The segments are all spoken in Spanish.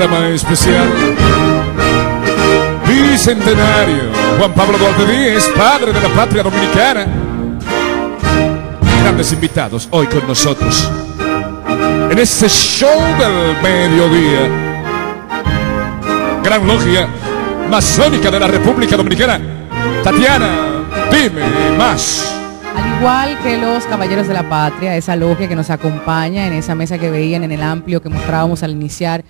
programa especial bicentenario. Juan Pablo Duarte Díez, padre de la patria dominicana. Grandes invitados hoy con nosotros en este show del mediodía. Gran logia masónica de la República Dominicana. Tatiana, dime más. Al igual que los Caballeros de la Patria, esa logia que nos acompaña en esa mesa que veían en el amplio que mostrábamos al iniciar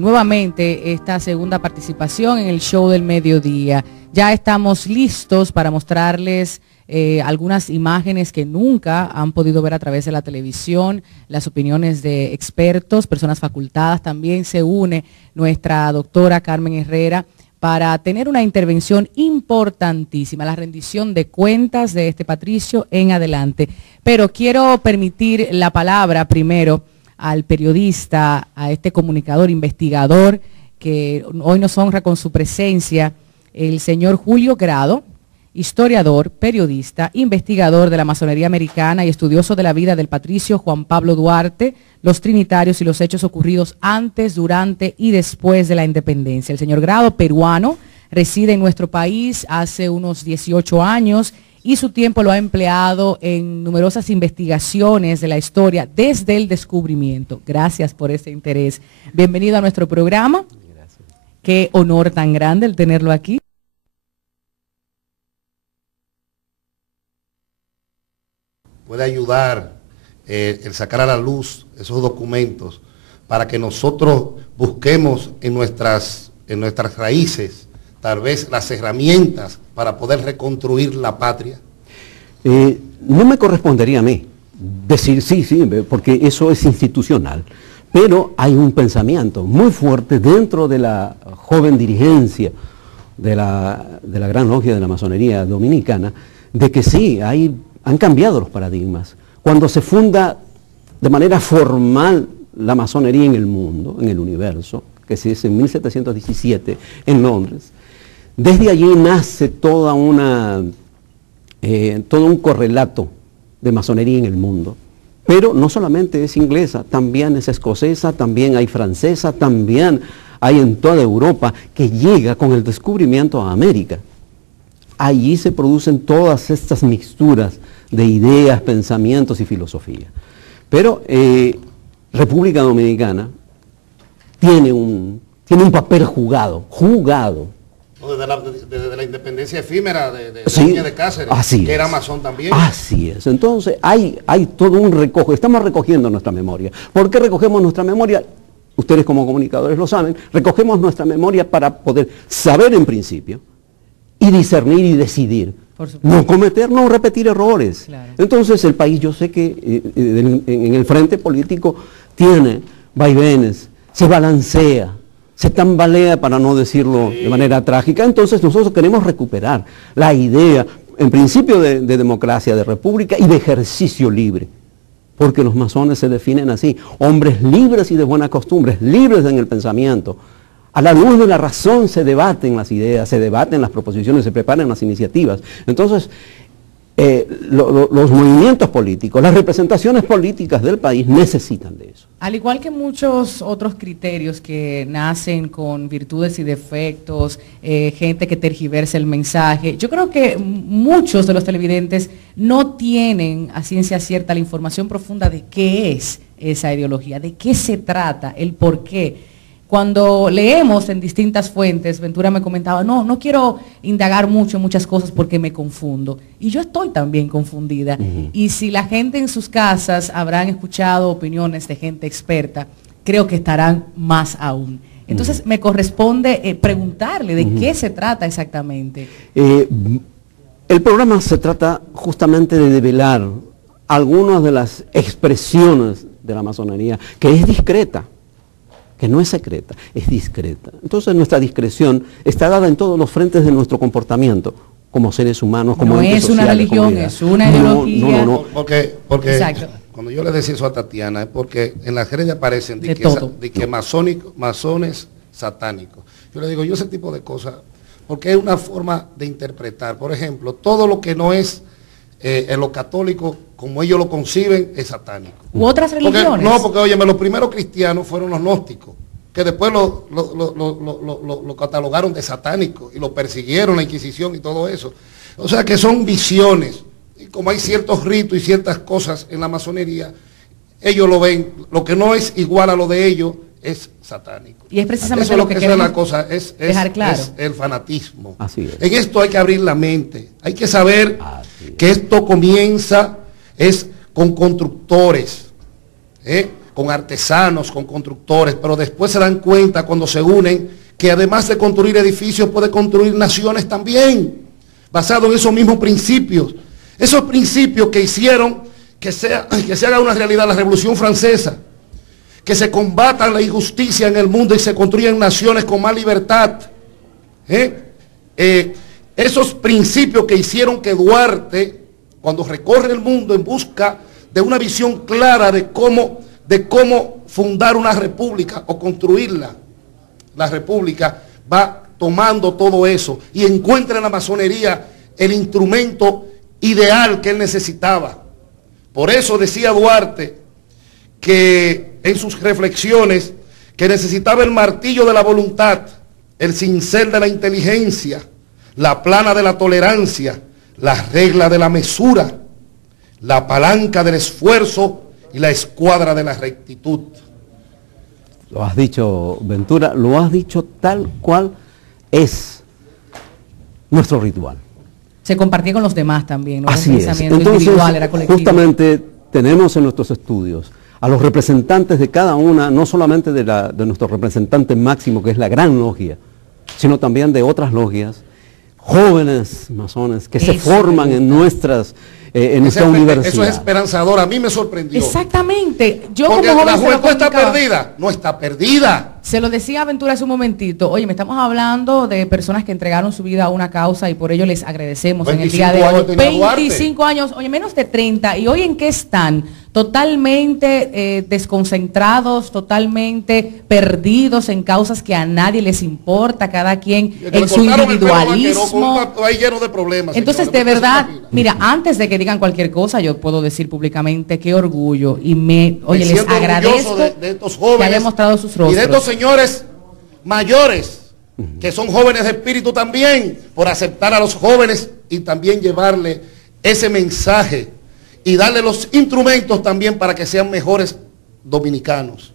nuevamente esta segunda participación en el show del mediodía. Ya estamos listos para mostrarles algunas imágenes que nunca han podido ver a través de la televisión, las opiniones de expertos, personas facultadas. También se une nuestra doctora Carmen Herrera para tener una intervención importantísima, la rendición de cuentas de este patricio en adelante. Pero quiero permitir la palabra primero al periodista, a este comunicador, investigador, que hoy nos honra con su presencia, el señor Julio Grado, historiador, periodista, investigador de la masonería americana y estudioso de la vida del patricio Juan Pablo Duarte, los trinitarios y los hechos ocurridos antes, durante y después de la independencia. El señor Grado, peruano, reside en nuestro país hace unos 18 años y su tiempo lo ha empleado en numerosas investigaciones de la historia desde el descubrimiento. Gracias por ese interés. Bienvenido a nuestro programa. Gracias. Qué honor tan grande el tenerlo aquí. Puede ayudar el sacar a la luz esos documentos para que nosotros busquemos en nuestras raíces tal vez las herramientas para poder reconstruir la patria. No me correspondería a mí decir sí, porque eso es institucional, pero hay un pensamiento muy fuerte dentro de la joven dirigencia de la Gran Logia de la Masonería Dominicana, de que sí, han cambiado los paradigmas. Cuando se funda de manera formal la masonería en el mundo, en el universo, que es en 1717 en Londres, desde allí nace todo un correlato de masonería en el mundo. Pero no solamente es inglesa, también es escocesa, también hay francesa, también hay en toda Europa, que llega con el descubrimiento a América. Allí se producen todas estas mixturas de ideas, pensamientos y filosofía. Pero República Dominicana tiene un papel jugado. Desde la independencia efímera de Sí, Doña de Cáceres, que era masón también. Así es. Entonces hay todo un recojo. Estamos recogiendo nuestra memoria. ¿Por qué recogemos nuestra memoria? Ustedes como comunicadores lo saben. Recogemos nuestra memoria para poder saber en principio y discernir y decidir. No cometer, no repetir errores. Claro. Entonces el país, yo sé que en el frente político tiene vaivenes, se balancea, se tambalea, para no decirlo de manera trágica. Entonces nosotros queremos recuperar la idea, en principio de democracia, de república y de ejercicio libre. Porque los masones se definen así, hombres libres y de buenas costumbres, libres en el pensamiento. A la luz de la razón se debaten las ideas, se debaten las proposiciones, se preparan las iniciativas. Entonces, los movimientos políticos, las representaciones políticas del país necesitan de eso. Al igual que muchos otros criterios que nacen con virtudes y defectos, gente que tergiversa el mensaje, yo creo que muchos de los televidentes no tienen a ciencia cierta la información profunda de qué es esa ideología, de qué se trata, el por qué. Cuando leemos en distintas fuentes, Ventura me comentaba, no quiero indagar mucho en muchas cosas porque me confundo. Y yo estoy también confundida. Y si la gente en sus casas habrán escuchado opiniones de gente experta, creo que estarán más aún. Entonces me corresponde preguntarle de qué se trata exactamente. El programa se trata justamente de develar algunas de las expresiones de la masonería, que es discreta. Que no es secreta, es discreta. Entonces nuestra discreción está dada en todos los frentes de nuestro comportamiento, como seres humanos, como entes sociales. No es una religión, es una ideología. No. Porque cuando yo le decía eso a Tatiana, es porque en las redes aparecen de que masones satánicos. Yo le digo, ese tipo de cosas, porque es una forma de interpretar. Por ejemplo, todo lo que no es en lo católico, como ellos lo conciben, es satánico. ¿U otras religiones? Porque óyeme, los primeros cristianos fueron los gnósticos. que después lo catalogaron de satánico y lo persiguieron, la Inquisición y todo eso. O sea que son visiones. Y como hay ciertos ritos y ciertas cosas en la masonería, ellos lo ven, lo que no es igual a lo de ellos es satánico. Y es precisamente lo que queremos la cosa, es claro. Es el fanatismo. Así es. En esto hay que abrir la mente. Hay que saber que esto comienza con constructores, con artesanos, con constructores, pero después se dan cuenta cuando se unen que además de construir edificios puede construir naciones también, basado en esos mismos principios. Esos principios que hicieron que se haga una realidad la Revolución Francesa, que se combata la injusticia en el mundo y se construyan naciones con más libertad. Esos principios que hicieron que Duarte, cuando recorre el mundo en busca de una visión clara de cómo fundar una república o construirla, la república, va tomando todo eso y encuentra en la masonería el instrumento ideal que él necesitaba. Por eso decía Duarte que en sus reflexiones que necesitaba el martillo de la voluntad, el cincel de la inteligencia, la plana de la tolerancia, la regla de la mesura, la palanca del esfuerzo y la escuadra de la rectitud. Lo has dicho, Ventura, lo has dicho tal cual es nuestro ritual. Se compartía con los demás también, no era un Así es. pensamiento Entonces, individual, era colectivo. justamente tenemos en nuestros estudios a los representantes de cada una, no solamente de nuestro representante máximo, que es la gran logia, sino también de otras logias, jóvenes masones que se forman en nuestra universidad. Eso es esperanzador, a mí me sorprendió. Exactamente. Yo porque como la joven juventud está perdida, no está perdida. Se lo decía Ventura hace un momentito. Oye, me estamos hablando de personas que entregaron su vida a una causa y por ello les agradecemos en el día de hoy. 25 años, oye, menos de 30. ¿Y hoy en qué están? Totalmente desconcentrados, totalmente perdidos en causas que a nadie les importa, cada quien en su individualismo. Ahí lleno de problemas. Entonces, de verdad, mira, antes de que digan cualquier cosa, yo puedo decir públicamente qué orgullo y les agradezco de estos jóvenes que hayan mostrado sus rostros. Y de estos señores mayores, que son jóvenes de espíritu también, por aceptar a los jóvenes y también llevarle ese mensaje y darle los instrumentos también para que sean mejores dominicanos.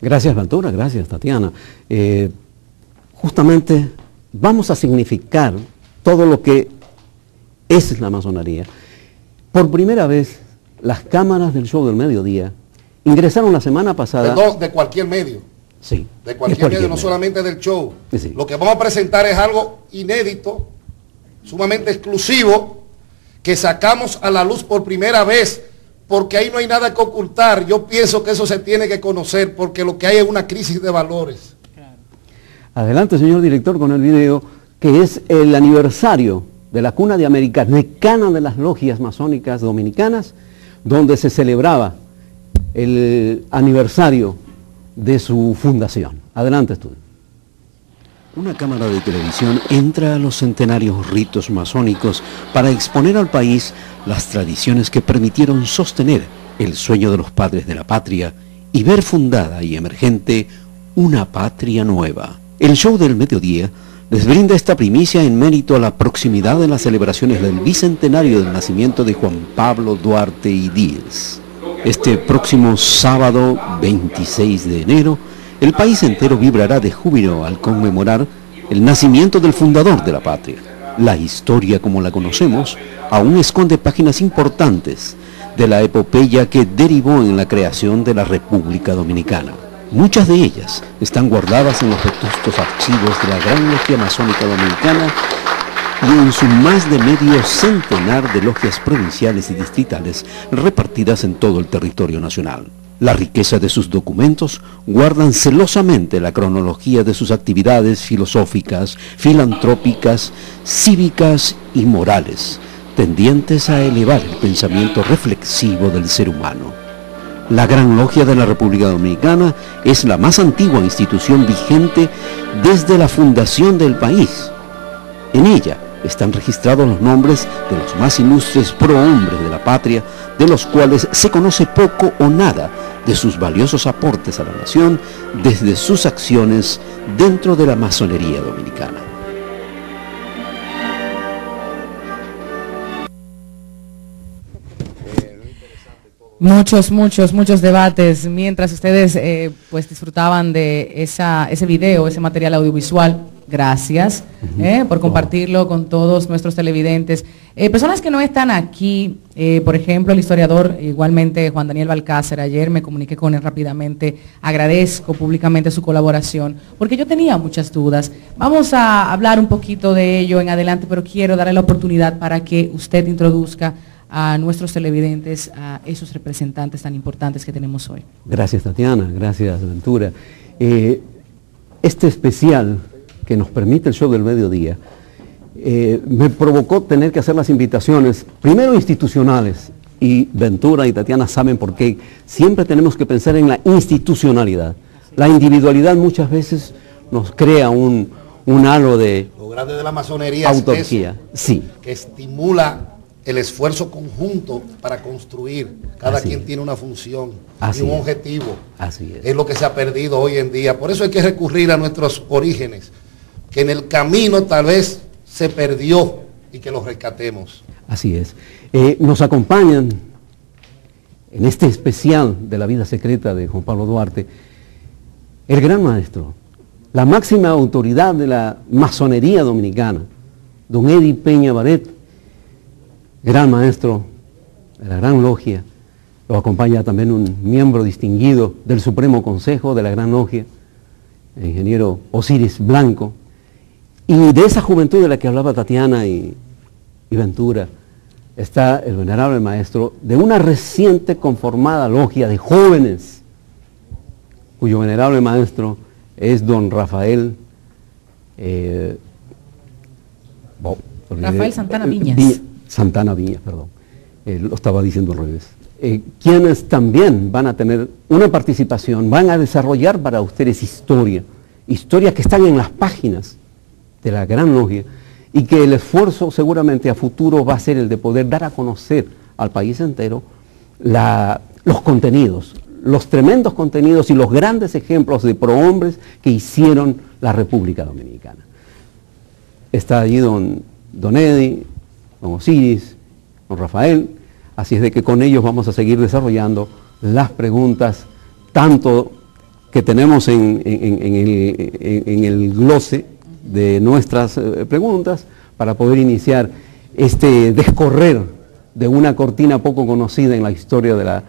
Gracias, Ventura, gracias, Tatiana. Justamente vamos a significar todo lo que es la masonería. Por primera vez, las cámaras del show del mediodía ingresaron la semana pasada. De cualquier medio. Sí. De cualquier medio, no solamente del show. Sí. Lo que vamos a presentar es algo inédito, sumamente exclusivo, que sacamos a la luz por primera vez, porque ahí no hay nada que ocultar. Yo pienso que eso se tiene que conocer, porque lo que hay es una crisis de valores. Adelante, señor director, con el video, que es el aniversario de la cuna de América, decana de las logias masónicas dominicanas, donde se celebraba el aniversario de su fundación. Adelante, estudio. Una cámara de televisión entra a los centenarios ritos masónicos para exponer al país las tradiciones que permitieron sostener el sueño de los padres de la patria y ver fundada y emergente una patria nueva. El show del mediodía les brinda esta primicia en mérito a la proximidad de las celebraciones del bicentenario del nacimiento de Juan Pablo Duarte y Díez. Este próximo sábado 26 de enero, el país entero vibrará de júbilo al conmemorar el nacimiento del fundador de la patria. La historia como la conocemos aún esconde páginas importantes de la epopeya que derivó en la creación de la República Dominicana. Muchas de ellas están guardadas en los vetustos archivos de la Gran Logia Masónica Dominicana y en su más de medio centenar de logias provinciales y distritales repartidas en todo el territorio nacional. La riqueza de sus documentos guardan celosamente la cronología de sus actividades filosóficas, filantrópicas, cívicas y morales, tendientes a elevar el pensamiento reflexivo del ser humano. La Gran Logia de la República Dominicana es la más antigua institución vigente desde la fundación del país. En ella están registrados los nombres de los más ilustres prohombres de la patria, de los cuales se conoce poco o nada de sus valiosos aportes a la nación desde sus acciones dentro de la masonería dominicana. Muchos debates mientras ustedes pues disfrutaban de ese video, ese material audiovisual. Gracias por compartirlo con todos nuestros televidentes. Personas que no están aquí, por ejemplo, el historiador, igualmente Juan Daniel Balcácer, ayer me comuniqué con él rápidamente, agradezco públicamente su colaboración, porque yo tenía muchas dudas. Vamos a hablar un poquito de ello en adelante, pero quiero darle la oportunidad para que usted introduzca a nuestros televidentes, a esos representantes tan importantes que tenemos hoy. Gracias, Tatiana, gracias, Ventura. Este especial que nos permite el show del mediodía, me provocó tener que hacer las invitaciones, primero institucionales, y Ventura y Tatiana saben por qué. Siempre tenemos que pensar en la institucionalidad. La individualidad muchas veces nos crea un halo de lo grande de la masonería autarquía, es eso, sí, que estimula el esfuerzo conjunto para construir. Cada Así quien es. tiene una función Así y un es. objetivo. Así es. Es lo que se ha perdido hoy en día. Por eso hay que recurrir a nuestros orígenes, que en el camino tal vez se perdió y que los rescatemos. Así es. Nos acompañan en este especial de la vida secreta de Juan Pablo Duarte, el gran maestro, la máxima autoridad de la masonería dominicana, don Eddie Peña Baret, gran maestro de la Gran Logia. Lo acompaña también un miembro distinguido del Supremo Consejo de la Gran Logia, el ingeniero Osiris Blanco. Y de esa juventud de la que hablaba Tatiana y Ventura, está el venerable maestro de una reciente conformada logia de jóvenes, cuyo venerable maestro es don Rafael Rafael Santana Viñas. Santana Viñas, perdón. Lo estaba diciendo al revés. Quienes también van a tener una participación, van a desarrollar para ustedes historias que están en las páginas de la Gran Logia, y que el esfuerzo seguramente a futuro va a ser el de poder dar a conocer al país entero los contenidos, los tremendos contenidos y los grandes ejemplos de prohombres que hicieron la República Dominicana. Está allí don Eddie, don Osiris, don Rafael, así es de que con ellos vamos a seguir desarrollando las preguntas, tanto que tenemos en el glose de nuestras preguntas, para poder iniciar este descorrer de una cortina poco conocida en la historia de la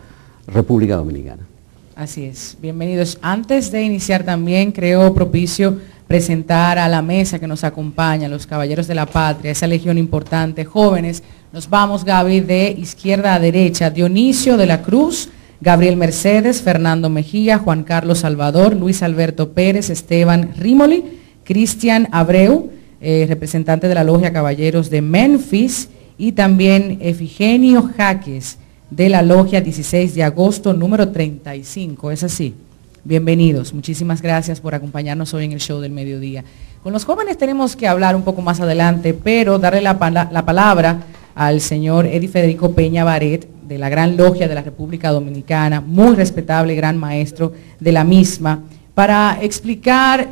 República Dominicana. Así es, bienvenidos. Antes de iniciar también creo propicio presentar a la mesa que nos acompaña, los Caballeros de la Patria, esa legión importante, jóvenes. Nos vamos, Gaby, de izquierda a derecha. Dionisio de la Cruz, Gabriel Mercedes, Fernando Mejía, Juan Carlos Salvador, Luis Alberto Pérez, Esteban Rímoli, Cristian Abreu, representante de la Logia Caballeros de Memphis, y también Efigenio Jaques, de la Logia 16 de agosto, número 35. ¿Es así? Bienvenidos. Muchísimas gracias por acompañarnos hoy en el show del mediodía. Con los jóvenes tenemos que hablar un poco más adelante, pero darle la palabra al señor Eddie Federico Peña Baret, de la Gran Logia de la República Dominicana, muy respetable, gran maestro de la misma, para explicar...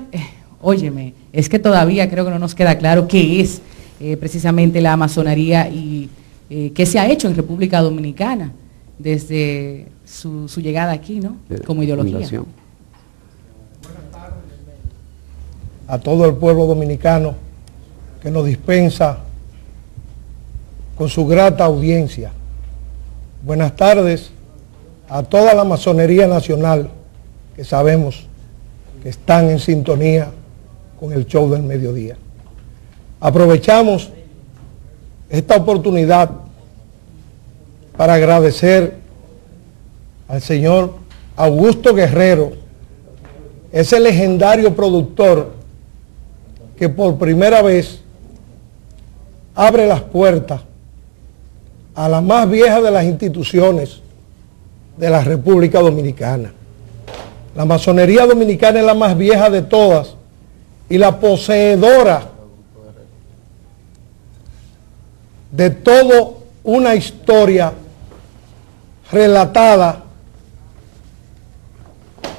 Óyeme, es que todavía creo que no nos queda claro qué es precisamente la masonería y qué se ha hecho en República Dominicana desde su llegada aquí, ¿no? Como ideología. Buenas tardes a todo el pueblo dominicano que nos dispensa con su grata audiencia. Buenas tardes a toda la masonería nacional que sabemos que están en sintonía con el show del mediodía. Aprovechamos esta oportunidad para agradecer al señor Augusto Guerrero, ese legendario productor que por primera vez abre las puertas a la más vieja de las instituciones de la República Dominicana. La masonería dominicana es la más vieja de todas y la poseedora de toda una historia relatada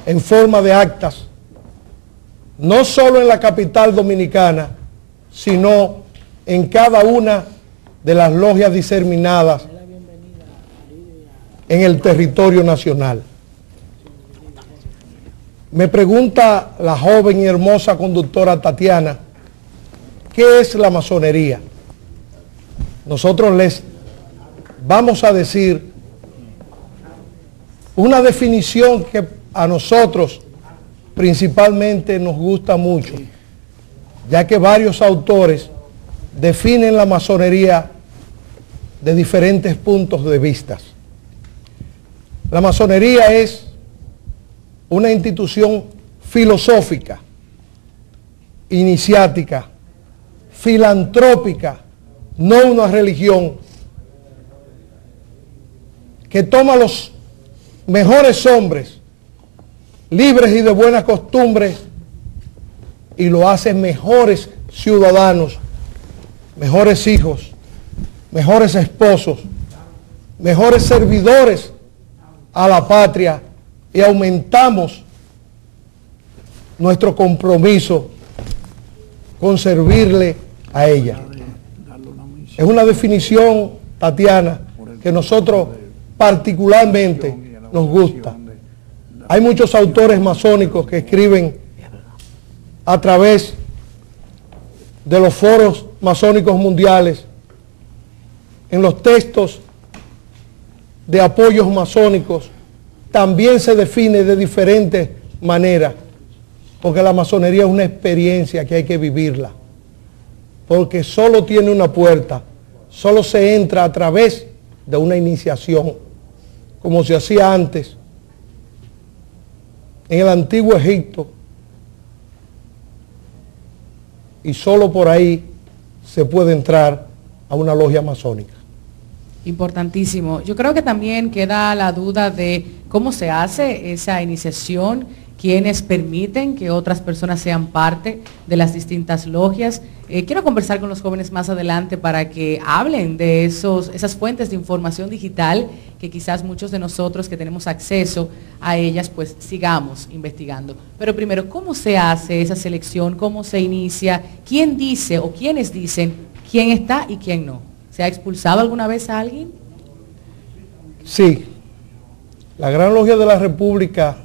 en forma de actas, no solo en la capital dominicana, sino en cada una de las logias diseminadas en el territorio nacional. Me pregunta la joven y hermosa conductora Tatiana, ¿qué es la masonería? Nosotros les vamos a decir una definición que a nosotros principalmente nos gusta mucho, ya que varios autores definen la masonería de diferentes puntos de vista. La masonería es una institución filosófica, iniciática, filantrópica, no una religión, que toma los mejores hombres, libres y de buenas costumbres, y lo hace mejores ciudadanos, mejores hijos, mejores esposos, mejores servidores a la patria, y aumentamos nuestro compromiso con servirle a ella. Es una definición, Tatiana, que nosotros particularmente nos gusta. Hay muchos autores masónicos que escriben a través de los foros masónicos mundiales, en los textos de apoyos masónicos, también se define de diferentes maneras, porque la masonería es una experiencia que hay que vivirla, porque solo tiene una puerta, solo se entra a través de una iniciación, como se hacía antes en el antiguo Egipto, y solo por ahí se puede entrar a una logia masónica. Importantísimo. Yo creo que también queda la duda de cómo se hace esa iniciación, quiénes permiten que otras personas sean parte de las distintas logias. Quiero conversar con los jóvenes más adelante para que hablen de esas fuentes de información digital que quizás muchos de nosotros que tenemos acceso a ellas pues sigamos investigando. Pero primero, ¿cómo se hace esa selección? ¿Cómo se inicia? ¿Quién dice o quiénes dicen quién está y quién no? ¿Se ha expulsado alguna vez a alguien? Sí. La Gran Logia de la República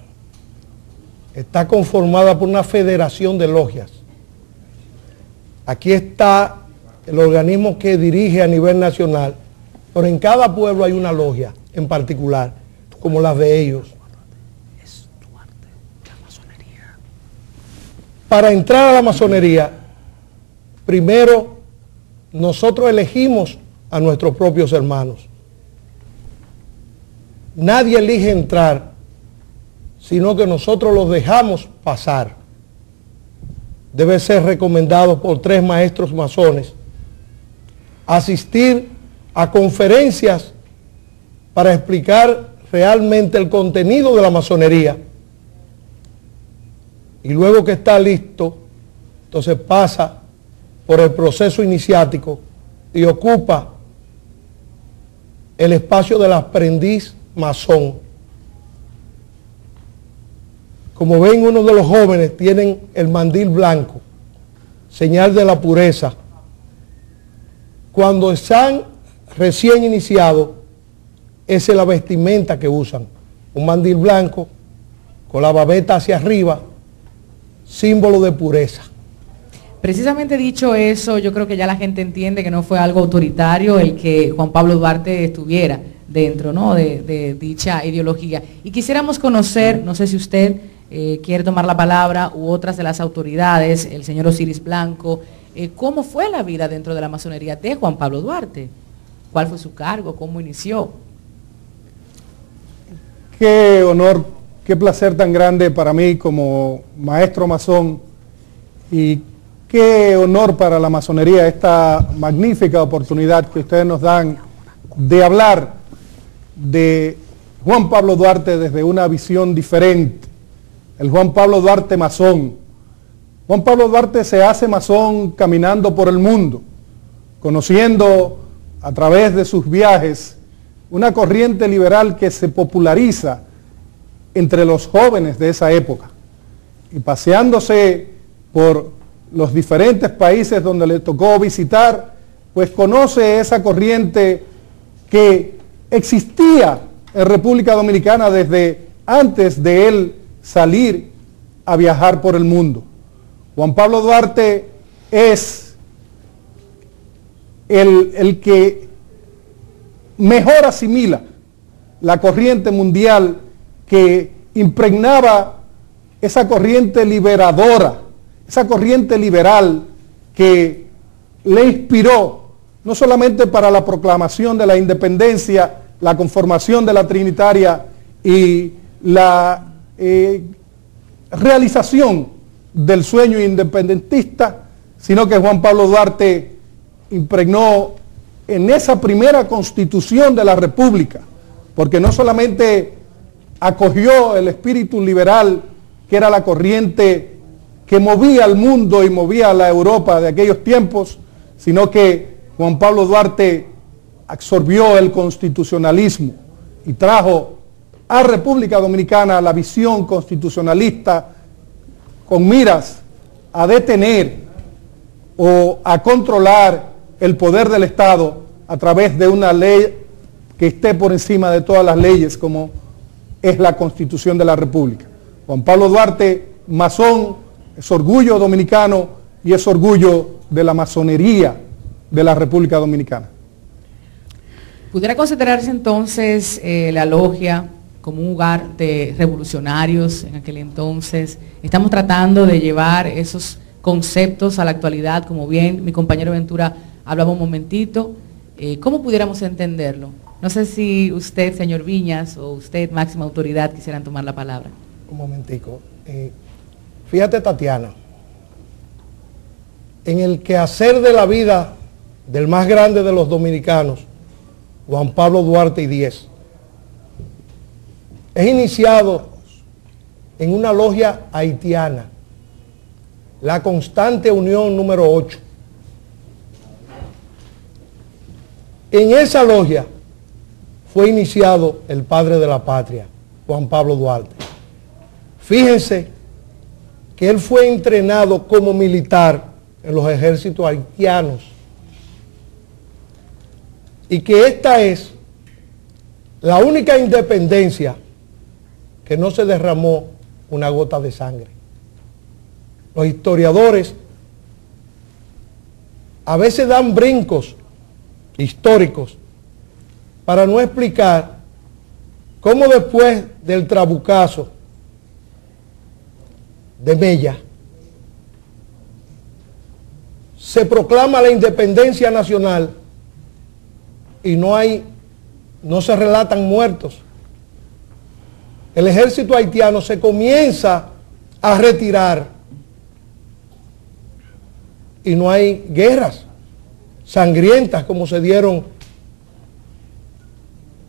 está conformada por una federación de logias. Aquí está el organismo que dirige a nivel nacional, pero en cada pueblo hay una logia en particular, como las de ellos. Para entrar a la masonería, primero nosotros elegimos a nuestros propios hermanos. Nadie elige entrar, sino que nosotros los dejamos pasar. Debe ser recomendado por 3 maestros masones. Asistir a conferencias para explicar realmente el contenido de la masonería. Y luego que está listo, entonces pasa por el proceso iniciático y ocupa el espacio del aprendiz masón. Como ven, uno de los jóvenes tienen el mandil blanco, señal de la pureza. Cuando están recién iniciados, esa es la vestimenta que usan. Un mandil blanco con la babeta hacia arriba, símbolo de pureza. Precisamente dicho eso, yo creo que ya la gente entiende que no fue algo autoritario el que Juan Pablo Duarte estuviera dentro, ¿no?, de dicha ideología. Y quisiéramos conocer, no sé si usted quiere tomar la palabra, u otras de las autoridades, el señor Osiris Blanco, ¿cómo fue la vida dentro de la masonería de Juan Pablo Duarte? ¿Cuál fue su cargo? ¿Cómo inició? Qué honor, qué placer tan grande para mí como maestro masón, y qué honor para la masonería esta magnífica oportunidad que ustedes nos dan de hablar de Juan Pablo Duarte desde una visión diferente, el Juan Pablo Duarte masón. Juan Pablo Duarte se hace masón caminando por el mundo, conociendo a través de sus viajes, una corriente liberal que se populariza entre los jóvenes de esa época. Y paseándose por los diferentes países donde le tocó visitar, pues conoce esa corriente que existía en República Dominicana desde antes de él salir a viajar por el mundo. Juan Pablo Duarte es el que mejor asimila la corriente mundial que impregnaba esa corriente liberadora, esa corriente liberal que le inspiró no solamente para la proclamación de la independencia, la conformación de la Trinitaria y la realización del sueño independentista, sino que Juan Pablo Duarte impregnó en esa primera constitución de la República, porque no solamente acogió el espíritu liberal, que era la corriente que movía al mundo y movía a la Europa de aquellos tiempos, sino que Juan Pablo Duarte absorbió el constitucionalismo y trajo a República Dominicana la visión constitucionalista con miras a detener o a controlar el poder del Estado a través de una ley que esté por encima de todas las leyes, como es la Constitución de la República. Juan Pablo Duarte, masón, es orgullo dominicano y es orgullo de la masonería de la República Dominicana. ¿Pudiera considerarse entonces la logia como un lugar de revolucionarios en aquel entonces? Estamos tratando de llevar esos conceptos a la actualidad, como bien mi compañero Ventura hablaba un momentito. ¿Cómo pudiéramos entenderlo? No sé si usted, señor Viñas, o usted, máxima autoridad, quisieran tomar la palabra. Un momentico. Fíjate, Tatiana, en el quehacer de la vida del más grande de los dominicanos, Juan Pablo Duarte y Díez, es iniciado en una logia haitiana, la Constante Unión número 8. En esa logia fue iniciado el padre de la patria, Juan Pablo Duarte. Fíjense que él fue entrenado como militar en los ejércitos haitianos y que esta es la única independencia que no se derramó una gota de sangre. Los historiadores a veces dan brincos históricos para no explicar cómo después del trabucazo de Mella se proclama la independencia nacional y no se relatan muertos. El ejército haitiano se comienza a retirar y no hay guerras sangrientas como se dieron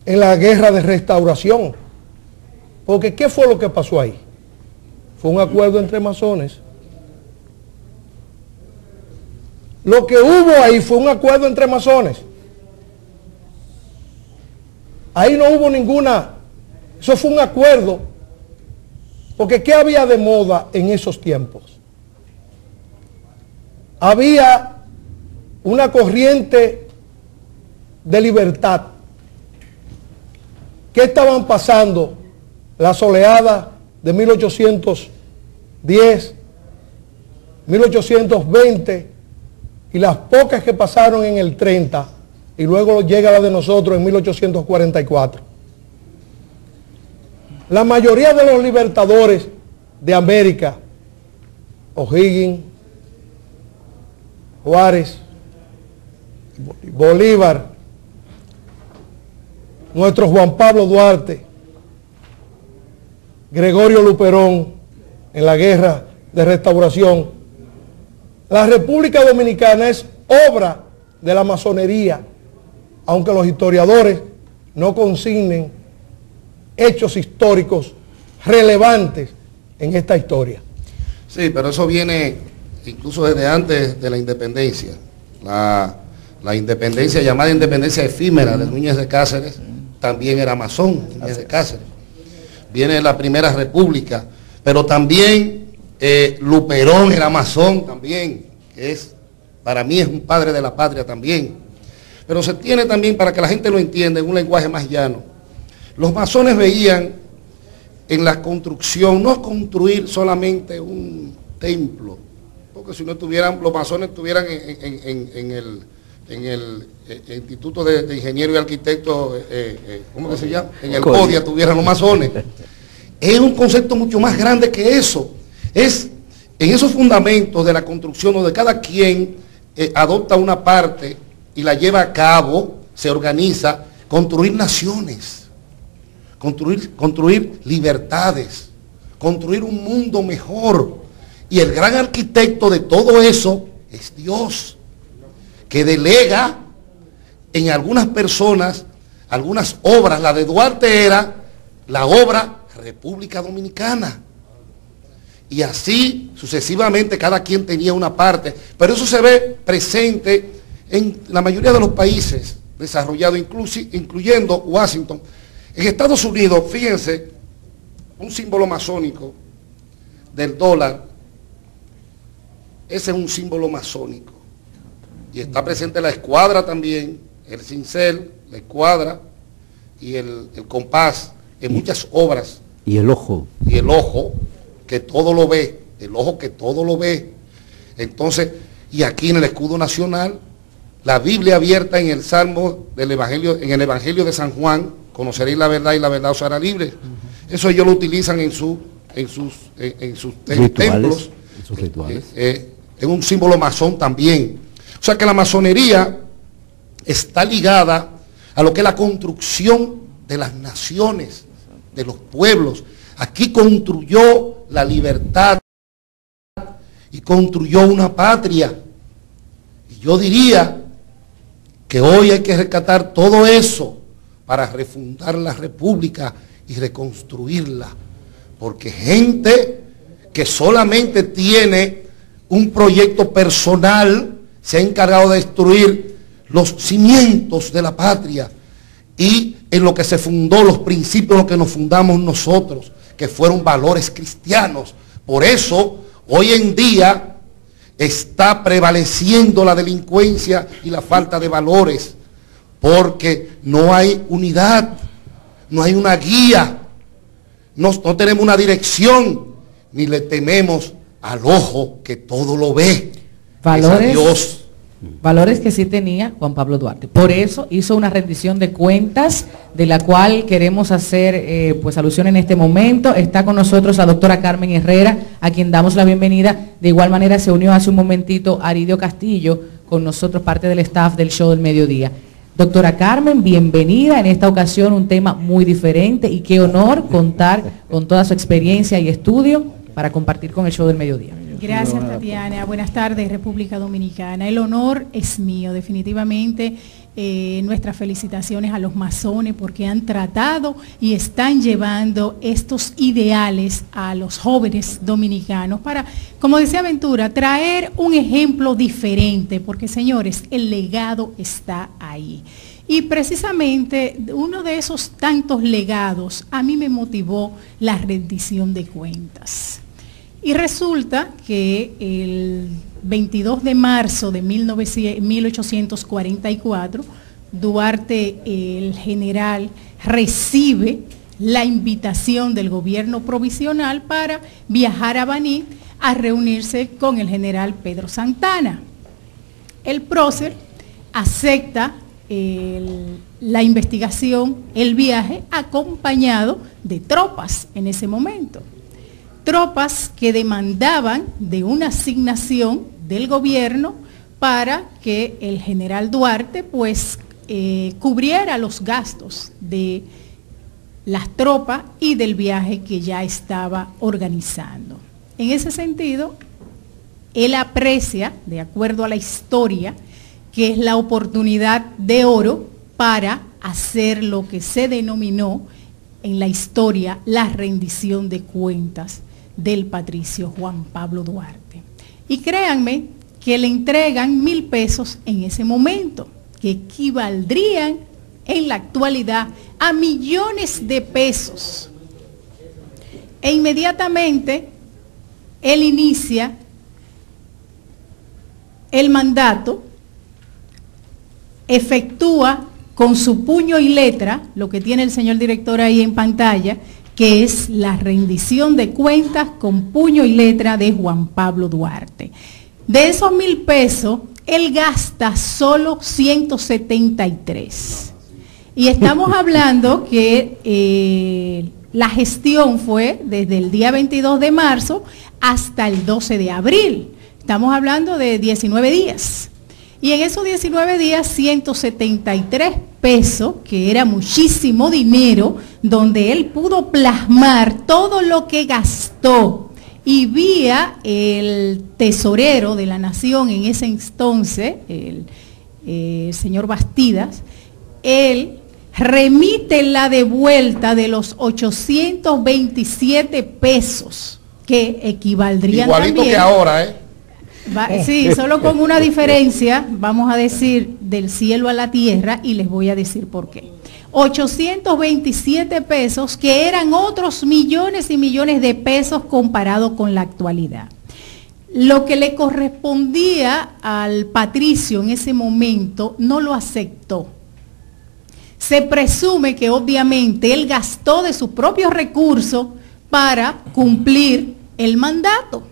en la guerra de restauración. Porque ¿qué fue lo que pasó ahí? Fue un acuerdo entre masones. Lo que hubo ahí fue un acuerdo entre masones. Ahí no hubo eso fue un acuerdo. Porque ¿qué había de moda en esos tiempos? Había una corriente de libertad. ¿Qué estaban pasando las oleadas de 1810, 1820 y las pocas que pasaron en el 30 y luego llega la de nosotros en 1844? La mayoría de los libertadores de América, O'Higgins, Juárez, Bolívar, nuestro Juan Pablo Duarte, Gregorio Luperón en la guerra de restauración. La República Dominicana es obra de la masonería, aunque los historiadores no consignen hechos históricos relevantes en esta historia. Sí, pero eso viene incluso desde antes de la independencia. La la independencia, llamada independencia efímera de Núñez de Cáceres, también era masón, Núñez de Cáceres. Viene la Primera República, pero también Luperón era masón también, que para mí es un padre de la patria también. Pero se tiene también, para que la gente lo entienda en un lenguaje más llano, los masones veían en la construcción, no construir solamente un templo, porque si no estuvieran, los masones estuvieran en el Instituto de Ingeniero y Arquitecto, ¿cómo que se llama? En el CODIA estuvieran los masones. Es un concepto mucho más grande que eso. Es en esos fundamentos de la construcción donde cada quien adopta una parte y la lleva a cabo, se organiza, construir naciones, construir libertades, construir un mundo mejor. Y el gran arquitecto de todo eso es Dios, que delega en algunas personas algunas obras. La de Duarte era la obra República Dominicana. Y así sucesivamente cada quien tenía una parte. Pero eso se ve presente en la mayoría de los países desarrollados, incluyendo Washington. En Estados Unidos, fíjense, un símbolo masónico del dólar, ese es un símbolo masónico. Y está presente la escuadra también, el cincel, la escuadra y el compás en muchas obras. Y el ojo. Y el ojo, que todo lo ve, el ojo que todo lo ve. Entonces, y aquí en el escudo nacional, la Biblia abierta en el Salmo del Evangelio, en el Evangelio de San Juan, conoceréis la verdad y la verdad os hará libre. Eso ellos lo utilizan en sus templos. En sus rituales. Es un símbolo masón también. O sea que la masonería está ligada a lo que es la construcción de las naciones, de los pueblos. Aquí construyó la libertad y construyó una patria. Y yo diría que hoy hay que rescatar todo eso para refundar la república y reconstruirla. Porque gente que solamente tiene un proyecto personal se ha encargado de destruir los cimientos de la patria y en lo que se fundó, los principios en los que nos fundamos nosotros, que fueron valores cristianos. Por eso, hoy en día está prevaleciendo la delincuencia y la falta de valores, porque no hay unidad, no hay una guía, no tenemos una dirección, ni le tememos al ojo que todo lo ve. Valores, es a Dios. Valores que sí tenía Juan Pablo Duarte. Por eso hizo una rendición de cuentas, de la cual queremos hacer pues alusión en este momento. Está con nosotros la doctora Carmen Herrera, a quien damos la bienvenida. De igual manera se unió hace un momentito Aridio Castillo, con nosotros, parte del staff del show del mediodía. Doctora Carmen, bienvenida. En esta ocasión un tema muy diferente y qué honor contar con toda su experiencia y estudio para compartir con el show del mediodía. Gracias, Tatiana. Buenas tardes, República Dominicana. El honor es mío, definitivamente. Nuestras felicitaciones a los masones porque han tratado y están llevando estos ideales a los jóvenes dominicanos para, como decía Ventura, traer un ejemplo diferente, porque señores, el legado está ahí. Y precisamente uno de esos tantos legados a mí me motivó la rendición de cuentas. Y resulta que el 22 de marzo de 1844, Duarte, el general, recibe la invitación del gobierno provisional para viajar a Baní a reunirse con el general Pedro Santana. El prócer acepta la investigación, el viaje, acompañado de tropas en ese momento. Tropas que demandaban de una asignación del gobierno para que el general Duarte pues cubriera los gastos de las tropas y del viaje que ya estaba organizando. En ese sentido, él aprecia, de acuerdo a la historia, que es la oportunidad de oro para hacer lo que se denominó en la historia la rendición de cuentas del patricio Juan Pablo Duarte. Y créanme que le entregan 1.000 pesos en ese momento, que equivaldrían en la actualidad a millones de pesos. E inmediatamente él inicia el mandato, efectúa con su puño y letra, lo que tiene el señor director ahí en pantalla, que es la rendición de cuentas con puño y letra de Juan Pablo Duarte. De esos 1.000 pesos, él gasta solo 173. Y estamos hablando que la gestión fue desde el día 22 de marzo hasta el 12 de abril. Estamos hablando de 19 días. Y en esos 19 días, 173 pesos, que era muchísimo dinero, donde él pudo plasmar todo lo que gastó. Y vía el tesorero de la nación en ese entonces, el señor Bastidas, él remite la devuelta de los 827 pesos, que equivaldrían igualito también, que ahora, sí, solo con una diferencia, vamos a decir, del cielo a la tierra, y les voy a decir por qué. 827 pesos, que eran otros millones y millones de pesos comparado con la actualidad. Lo que le correspondía al patricio en ese momento no lo aceptó. Se presume que obviamente él gastó de sus propios recursos para cumplir el mandato.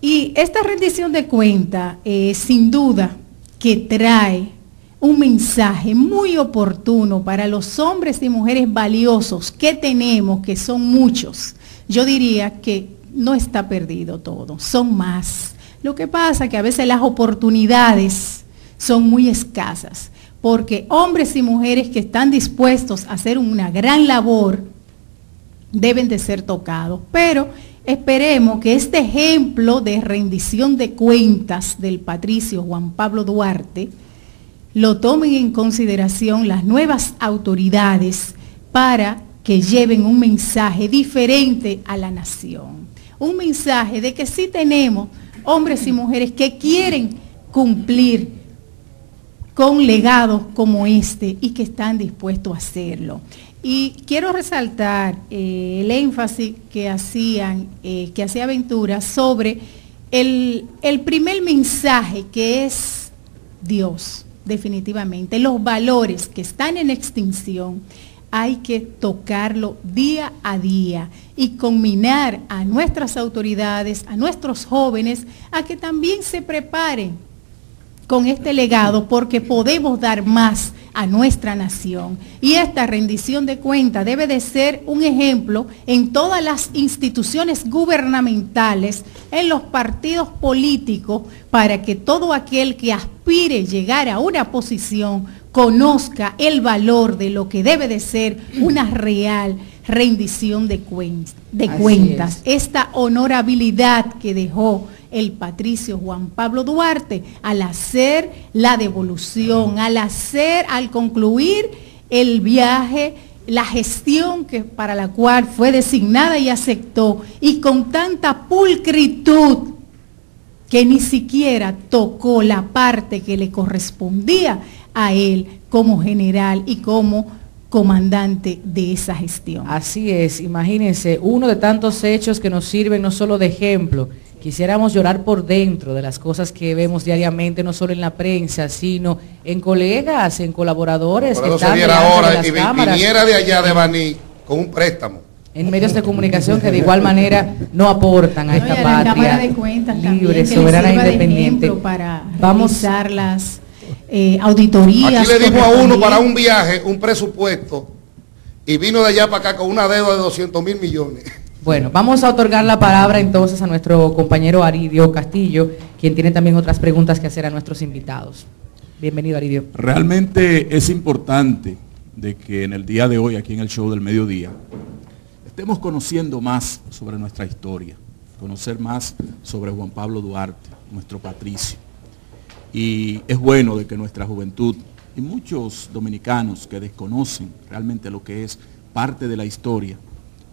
Y esta rendición de cuentas, sin duda, que trae un mensaje muy oportuno para los hombres y mujeres valiosos que tenemos, que son muchos. Yo diría que no está perdido todo, son más. Lo que pasa es que a veces las oportunidades son muy escasas, porque hombres y mujeres que están dispuestos a hacer una gran labor deben de ser tocados. Pero esperemos que este ejemplo de rendición de cuentas del patricio Juan Pablo Duarte lo tomen en consideración las nuevas autoridades para que lleven un mensaje diferente a la nación. Un mensaje de que sí tenemos hombres y mujeres que quieren cumplir con legados como este y que están dispuestos a hacerlo. Y quiero resaltar el énfasis que hacía Ventura sobre el primer mensaje, que es Dios, definitivamente. Los valores que están en extinción hay que tocarlo día a día y combinar a nuestras autoridades, a nuestros jóvenes, a que también se preparen con este legado, porque podemos dar más a nuestra nación. Y esta rendición de cuentas debe de ser un ejemplo en todas las instituciones gubernamentales, en los partidos políticos, para que todo aquel que aspire llegar a una posición conozca el valor de lo que debe de ser una real rendición de cuentas. Esta honorabilidad que dejó el patricio Juan Pablo Duarte al hacer la devolución, al concluir el viaje, la gestión para la cual fue designada y aceptó, y con tanta pulcritud que ni siquiera tocó la parte que le correspondía a él como general y como comandante de esa gestión. Así es, imagínense, uno de tantos hechos que nos sirven no solo de ejemplo. Quisiéramos llorar por dentro de las cosas que vemos diariamente, no solo en la prensa, sino en colegas, en colaboradores que están ahora de las cámaras, viniera de allá de Baní con un préstamo. En medios de comunicación que de igual manera no aportan a esta patria de cuentas libre, soberana e independiente. Para realizar las auditorías. Aquí le dimos a uno para un viaje, un presupuesto, y vino de allá para acá con una deuda de 200.000 millones. Bueno, vamos a otorgar la palabra entonces a nuestro compañero Aridio Castillo, quien tiene también otras preguntas que hacer a nuestros invitados. Bienvenido, Aridio. Realmente es importante de que en el día de hoy, aquí en el show del mediodía, estemos conociendo más sobre nuestra historia, conocer más sobre Juan Pablo Duarte, nuestro patricio. Y es bueno de que nuestra juventud y muchos dominicanos que desconocen realmente lo que es parte de la historia,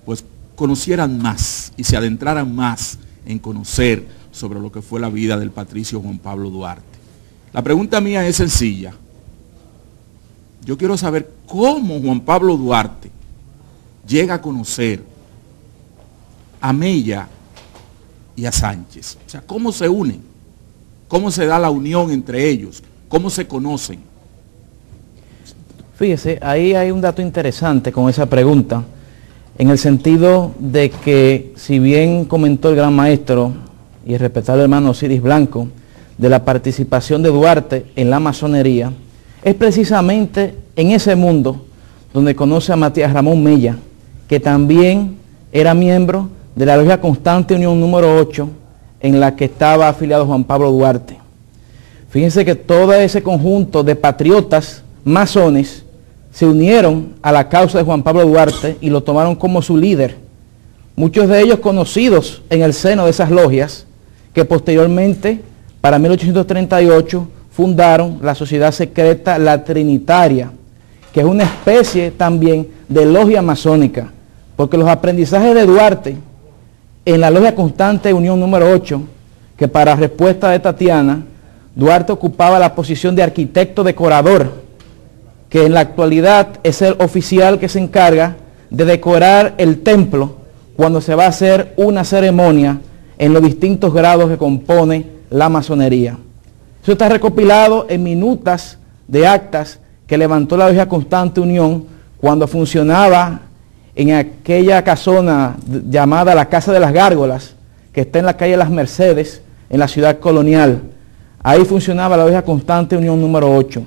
pues conocieran más y se adentraran más en conocer sobre lo que fue la vida del patricio Juan Pablo Duarte. La pregunta mía es sencilla. Yo quiero saber cómo Juan Pablo Duarte llega a conocer a Mella y a Sánchez. O sea, ¿cómo se unen? ¿Cómo se da la unión entre ellos? ¿Cómo se conocen? Fíjese, ahí hay un dato interesante con esa pregunta, en el sentido de que, si bien comentó el gran maestro y el respetable hermano Osiris Blanco, de la participación de Duarte en la masonería, es precisamente en ese mundo donde conoce a Matías Ramón Mella, que también era miembro de la Logia Constante Unión número 8, en la que estaba afiliado Juan Pablo Duarte. Fíjense que todo ese conjunto de patriotas masones se unieron a la causa de Juan Pablo Duarte y lo tomaron como su líder. Muchos de ellos conocidos en el seno de esas logias, que posteriormente, para 1838, fundaron la sociedad secreta La Trinitaria, que es una especie también de logia masónica, porque los aprendizajes de Duarte en la Logia Constante Unión número 8, que para respuesta de Tatiana, Duarte ocupaba la posición de arquitecto decorador, que en la actualidad es el oficial que se encarga de decorar el templo cuando se va a hacer una ceremonia en los distintos grados que compone la masonería. Eso está recopilado en minutas de actas que levantó la Logia Constante Unión cuando funcionaba en aquella casona llamada la Casa de las Gárgolas, que está en la calle Las Mercedes, en la ciudad colonial. Ahí funcionaba la Logia Constante Unión número 8.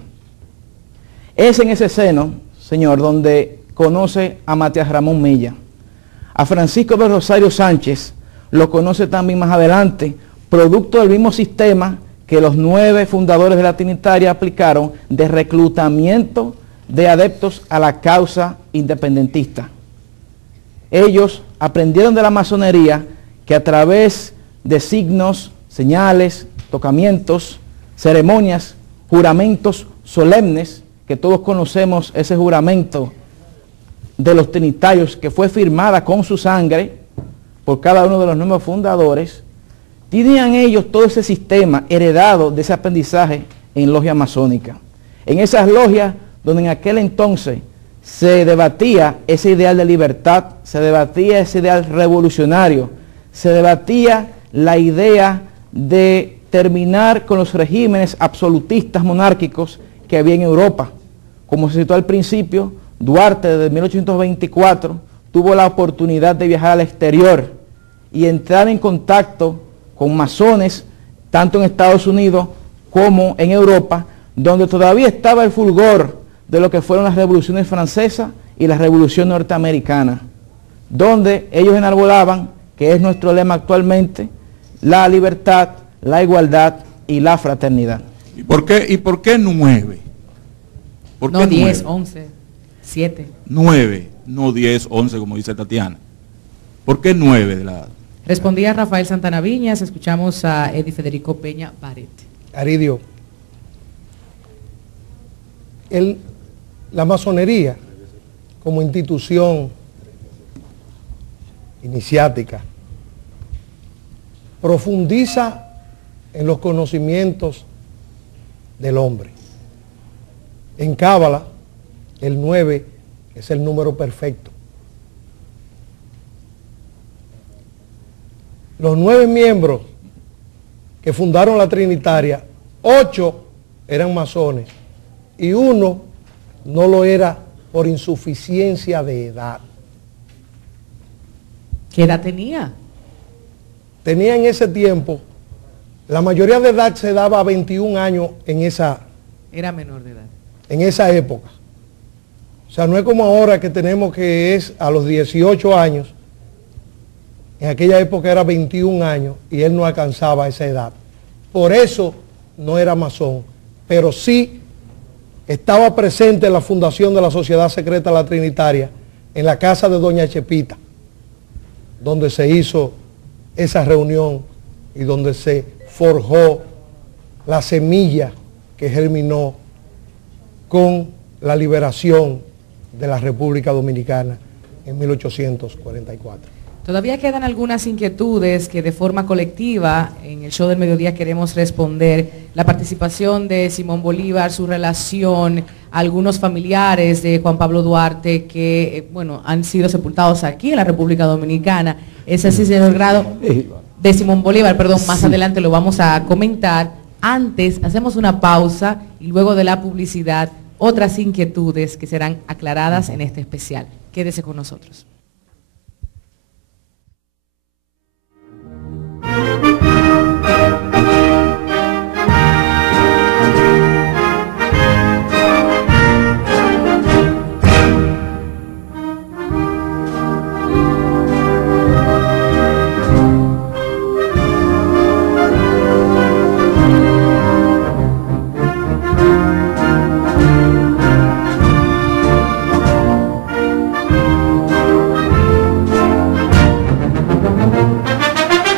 Es en ese seno, señor, donde conoce a Matías Ramón Mella. A Francisco de Rosario Sánchez lo conoce también más adelante, producto del mismo sistema que los 9 fundadores de la Trinitaria aplicaron de reclutamiento de adeptos a la causa independentista. Ellos aprendieron de la masonería que a través de signos, señales, tocamientos, ceremonias, juramentos solemnes, que todos conocemos ese juramento de los trinitarios que fue firmada con su sangre por cada uno de los 9 fundadores, tenían ellos todo ese sistema heredado de ese aprendizaje en logia masónica. En esas logias donde en aquel entonces se debatía ese ideal de libertad, se debatía ese ideal revolucionario, se debatía la idea de terminar con los regímenes absolutistas monárquicos que había en Europa. Como se citó al principio, Duarte desde 1824 tuvo la oportunidad de viajar al exterior y entrar en contacto con masones, tanto en Estados Unidos como en Europa, donde todavía estaba el fulgor de lo que fueron las revoluciones francesas y la revolución norteamericana, donde ellos enarbolaban, que es nuestro lema actualmente, la libertad, la igualdad y la fraternidad. ¿Y por qué 9? ¿Por qué no 10, 9? 11, 7. 9, no 10, 11 como dice Tatiana. ¿Por qué 9 de la... Respondía Rafael Santana Viñas, escuchamos a Eddie Federico Peña Baret. Aridio, la masonería como institución iniciática profundiza en los conocimientos del hombre. En Cábala, el 9 es el número perfecto. Los 9 miembros que fundaron la Trinitaria, 8 eran masones y 1 no lo era por insuficiencia de edad. ¿Qué edad tenía? Tenía en ese tiempo, la mayoría de edad se daba a 21 años en esa... Era menor de edad. En esa época. O sea, no es como ahora que tenemos que es a los 18 años. En aquella época era 21 años y él no alcanzaba esa edad. Por eso no era masón, pero sí estaba presente en la fundación de la Sociedad Secreta La Trinitaria, en la casa de doña Chepita, donde se hizo esa reunión y donde se forjó la semilla que germinó con la liberación de la República Dominicana en 1844. Todavía quedan algunas inquietudes que de forma colectiva en el show del mediodía queremos responder. La participación de Simón Bolívar, su relación, algunos familiares de Juan Pablo Duarte que, bueno, han sido sepultados aquí en la República Dominicana. Es así, señor Grado, de Simón Bolívar, perdón, más adelante lo vamos a comentar. Antes, hacemos una pausa y luego de la publicidad, otras inquietudes que serán aclaradas en este especial. Quédese con nosotros.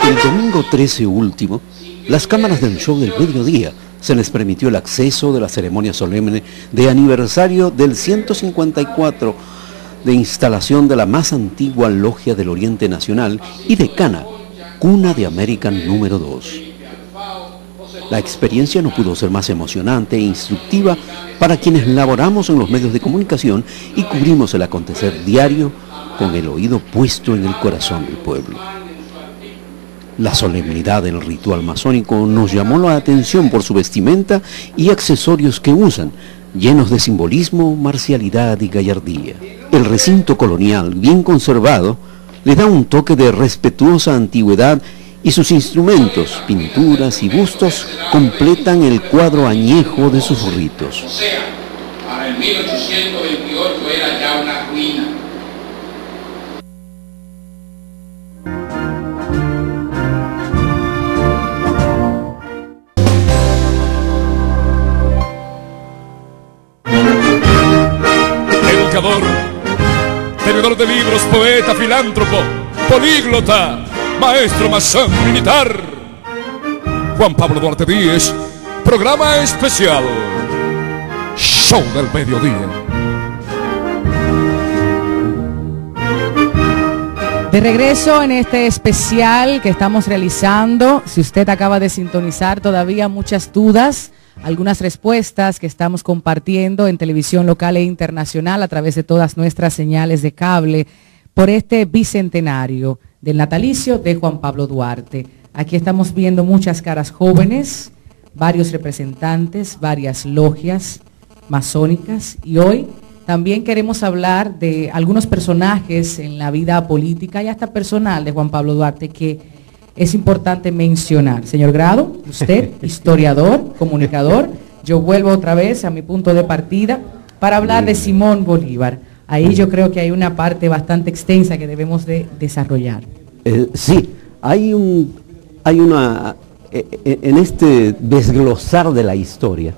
El domingo 13 último, las cámaras del show del mediodía se les permitió el acceso de la ceremonia solemne de aniversario del 154 de instalación de la más antigua logia del Oriente Nacional y decana, cuna de American número 2. La experiencia no pudo ser más emocionante e instructiva para quienes laboramos en los medios de comunicación y cubrimos el acontecer diario con el oído puesto en el corazón del pueblo. La solemnidad del ritual masónico nos llamó la atención por su vestimenta y accesorios que usan, llenos de simbolismo, marcialidad y gallardía. El recinto colonial, bien conservado, le da un toque de respetuosa antigüedad y sus instrumentos, pinturas y bustos completan el cuadro añejo de sus ritos. O sea, para el 1828 era ya una ruina. Tenedor de libros, poeta, filántropo, políglota, maestro masón militar. Juan Pablo Duarte Díez, programa especial, Show del Mediodía. De regreso en este especial que estamos realizando, si usted acaba de sintonizar, todavía muchas dudas, algunas respuestas que estamos compartiendo en televisión local e internacional a través de todas nuestras señales de cable por este bicentenario del natalicio de Juan Pablo Duarte. Aquí estamos viendo muchas caras jóvenes, varios representantes, varias logias masónicas y hoy también queremos hablar de algunos personajes en la vida política y hasta personal de Juan Pablo Duarte que es importante mencionar. Señor Grado, usted, historiador, comunicador, yo vuelvo otra vez a mi punto de partida para hablar de Simón Bolívar. Ahí yo creo que hay una parte bastante extensa que debemos de desarrollar. Sí, en este desglosar de la historia,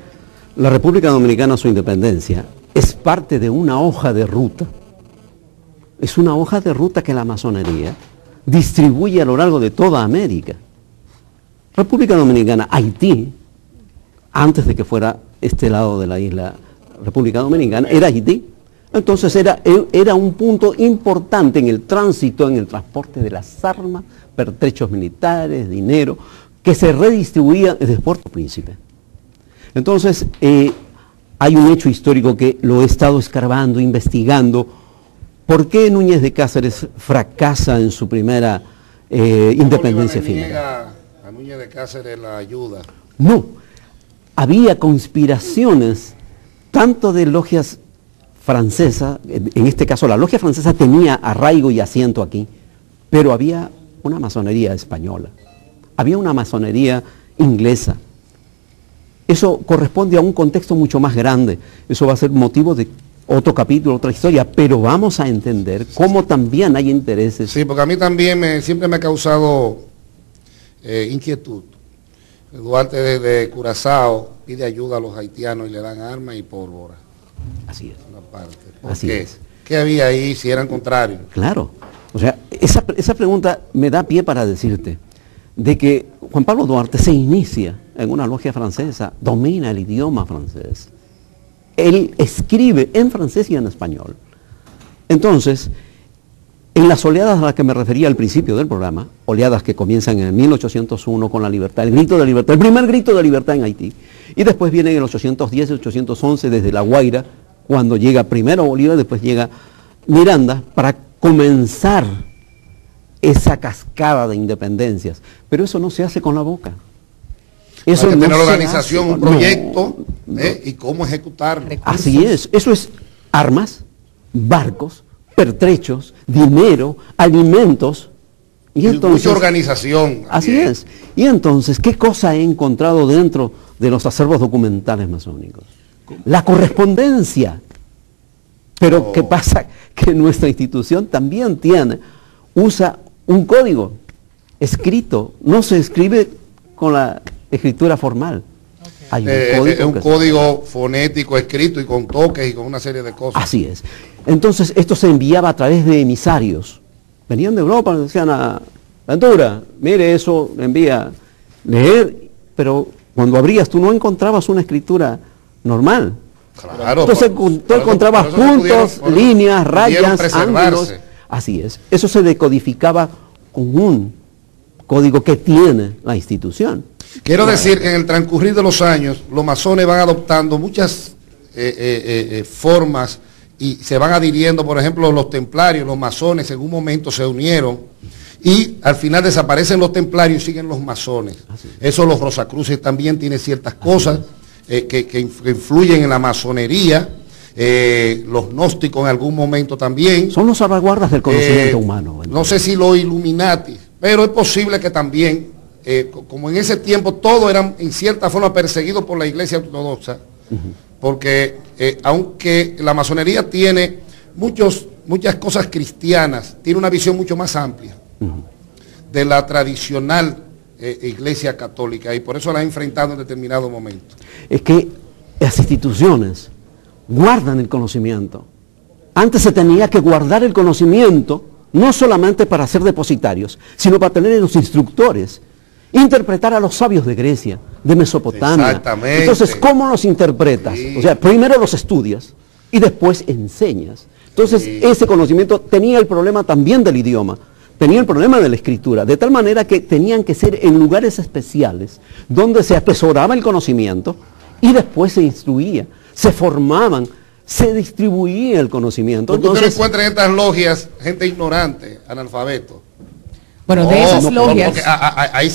la República Dominicana, su independencia, es parte de una hoja de ruta. Es una hoja de ruta que la masonería distribuye a lo largo de toda América. República Dominicana, Haití, antes de que fuera este lado de la isla República Dominicana, era Haití. Entonces era un punto importante en el tránsito, en el transporte de las armas, pertrechos militares, dinero, que se redistribuía desde Puerto Príncipe. Entonces, hay un hecho histórico que lo he estado escarbando, investigando. ¿Por qué Núñez de Cáceres fracasa en su primera independencia final? A Núñez de Cáceres la ayuda. No, había conspiraciones tanto de logias francesas, en este caso la logia francesa tenía arraigo y asiento aquí, pero había una masonería española, había una masonería inglesa. Eso corresponde a un contexto mucho más grande, eso va a ser motivo de otro capítulo, otra historia, pero vamos a entender cómo también hay intereses. Sí, porque a mí también siempre me ha causado inquietud. Duarte de Curazao pide ayuda a los haitianos y le dan armas y pólvora. Así es. Una parte. Así es. ¿Qué había ahí si eran contrarios? Claro. O sea, esa pregunta me da pie para decirte de que Juan Pablo Duarte se inicia en una logia francesa, domina el idioma francés. Él escribe en francés y en español. Entonces, En las oleadas a las que me refería al principio del programa, oleadas que comienzan en 1801 con la libertad, el grito de libertad, el primer grito de libertad en Haití, y después viene en el 810 y 811 desde La Guaira, cuando llega primero Bolívar, después llega Miranda, para comenzar esa cascada de independencias. Pero eso no se hace con la boca. Eso hay que no tener se organización, hace, un proyecto, y cómo ejecutarlo. Así es, eso es armas, barcos, pertrechos, dinero, alimentos. Y entonces, mucha organización. Así es. Y entonces, ¿qué cosa he encontrado dentro de los acervos documentales masónicos? La correspondencia. Pero ¿qué pasa? Que nuestra institución también usa un código escrito, no se escribe con la escritura formal. Hay un código fonético escrito y con toques y con una serie de cosas. Así es. Entonces esto se enviaba a través de emisarios. Venían de Europa, le decían a Ventura, mire eso, envía leer, pero cuando abrías tú no encontrabas una escritura normal. Claro, entonces tú encontrabas puntos, líneas, rayas, ángulos. Así es. Eso se decodificaba con un código que tiene la institución. Quiero decir que en el transcurrir de los años, los masones van adoptando muchas formas y se van adhiriendo. Por ejemplo, los templarios, los masones en un momento se unieron y al final desaparecen los templarios y siguen los masones. Eso los Rosacruces también tienen ciertas cosas que influyen en la masonería. Los gnósticos en algún momento también. Son los salvaguardas del conocimiento humano. No sé si los Illuminati, pero es posible que también, como en ese tiempo todos eran en cierta forma perseguidos por la Iglesia Ortodoxa, porque aunque la masonería tiene muchas cosas cristianas, tiene una visión mucho más amplia de la tradicional Iglesia Católica, y por eso la ha enfrentado en determinado momento. Es que las instituciones guardan el conocimiento. Antes se tenía que guardar el conocimiento, no solamente para ser depositarios, sino para tener los instructores, interpretar a los sabios de Grecia, de Mesopotamia. Exactamente. Entonces, ¿cómo los interpretas? Sí. O sea, primero los estudias y después enseñas. Entonces, ese conocimiento tenía el problema también del idioma, tenía el problema de la escritura, de tal manera que tenían que ser en lugares especiales, donde se atesoraba el conocimiento y después se instruía, se formaban, se distribuía el conocimiento. Porque usted encuentra en estas logias gente ignorante, analfabeto. Bueno, de esas logias...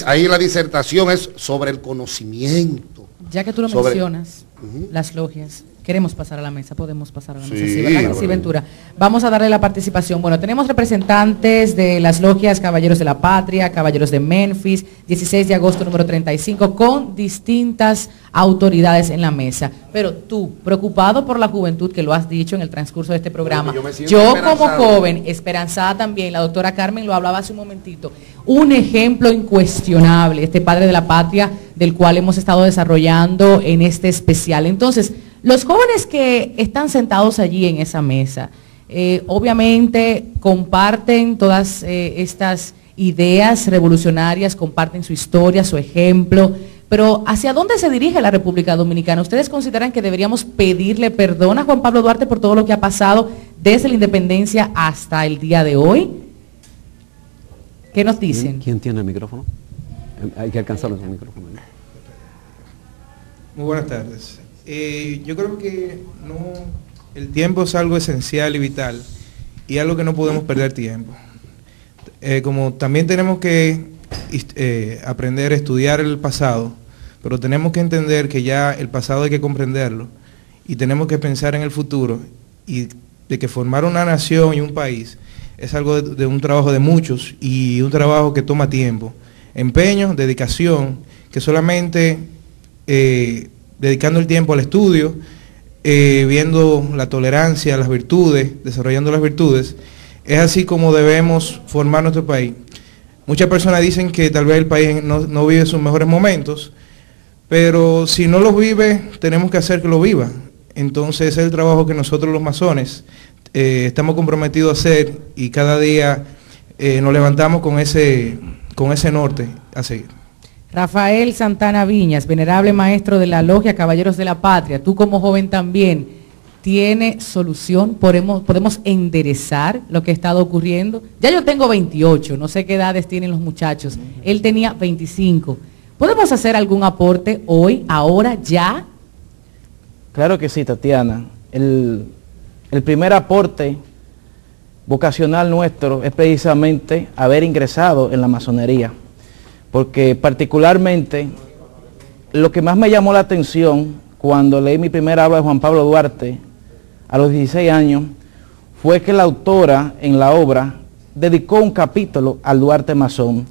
Ahí la disertación es sobre el conocimiento. Ya que tú lo mencionas, las logias, queremos pasar a la mesa, podemos pasar a la mesa, sí, ¿verdad? Sí, Ventura. Vamos a darle la participación. Bueno, tenemos representantes de las logias Caballeros de la Patria, Caballeros de Memphis, 16 de agosto número 35, con distintas autoridades en la mesa. Pero tú, preocupado por la juventud, que lo has dicho en el transcurso de este programa, yo como joven, esperanzada también, la doctora Carmen lo hablaba hace un momentito, un ejemplo incuestionable, este padre de la patria, del cual hemos estado desarrollando en este especial. Entonces, los jóvenes que están sentados allí en esa mesa, obviamente comparten todas estas ideas revolucionarias, comparten su historia, su ejemplo, pero ¿hacia dónde se dirige la República Dominicana? ¿Ustedes consideran que deberíamos pedirle perdón a Juan Pablo Duarte por todo lo que ha pasado desde la independencia hasta el día de hoy? ¿Qué nos dicen? ¿Quién tiene el micrófono? Hay que alcanzarlo con el micrófono. Muy buenas tardes. Yo creo que el tiempo es algo esencial y vital y algo que no podemos perder tiempo. Como también tenemos que aprender a estudiar el pasado, pero tenemos que entender que ya el pasado hay que comprenderlo y tenemos que pensar en el futuro, y de que formar una nación y un país es algo de un trabajo de muchos y un trabajo que toma tiempo, empeño, dedicación, que solamente dedicando el tiempo al estudio, viendo la tolerancia, las virtudes, desarrollando las virtudes, es así como debemos formar nuestro país. Muchas personas dicen que tal vez el país no vive sus mejores momentos, pero si no los vive, tenemos que hacer que lo viva. Entonces ese es el trabajo que nosotros los masones estamos comprometidos a hacer, y cada día nos levantamos con ese norte a seguir. Rafael Santana Viñas, venerable maestro de la Logia Caballeros de la Patria, tú como joven también, tiene solución, podemos enderezar lo que ha estado ocurriendo. Ya yo tengo 28, no sé qué edades tienen los muchachos, él tenía 25. ¿Podemos hacer algún aporte hoy, ahora, ya? Claro que sí, Tatiana. El primer aporte vocacional nuestro es precisamente haber ingresado en la masonería, porque particularmente lo que más me llamó la atención cuando leí mi primera obra de Juan Pablo Duarte, a los 16 años, fue que la autora en la obra dedicó un capítulo al Duarte masón.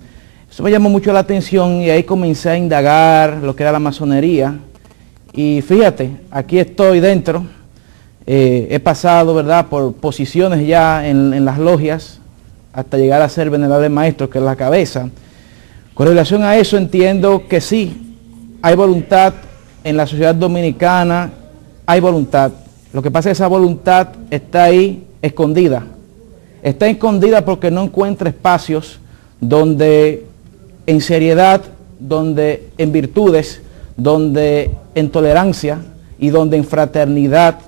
Eso me llamó mucho la atención y ahí comencé a indagar lo que era la masonería. Y fíjate, aquí estoy dentro, he pasado, ¿verdad?, por posiciones ya en las logias, hasta llegar a ser venerable maestro, que es la cabeza. Con relación a eso entiendo que sí, hay voluntad en la sociedad dominicana, hay voluntad. Lo que pasa es que esa voluntad está ahí escondida. Está escondida porque no encuentra espacios donde en seriedad, donde en virtudes, donde en tolerancia y donde en fraternidad